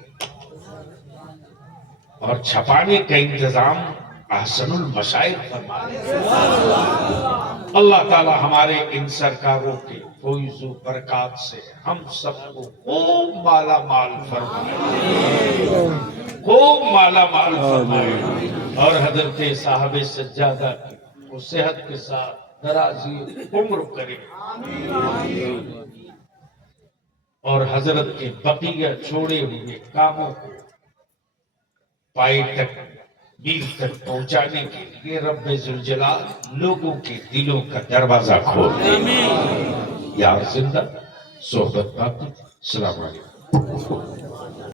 और छपाने का इंतजाम अहसनुल मशाइख फरमा रहे। अल्लाह ताला हमारे इन सरकारों के फैज़ व बरकात से हम सबको खूब माला माल फरमाए, खूब माला माल फरमाए। और हजरत साहब सज्जादा की वो सेहत के साथ दराजी उम्र करे, और हजरत के बकिया छोड़े हुए कामों को पाए तक, दिल तक पहुंचाने के लिए रब्बे जुल जलाल लोगों के दिलों का दरवाजा खोल दे। यार जिंदा सोहबत बाकी। अस्सलाम वालेकुम।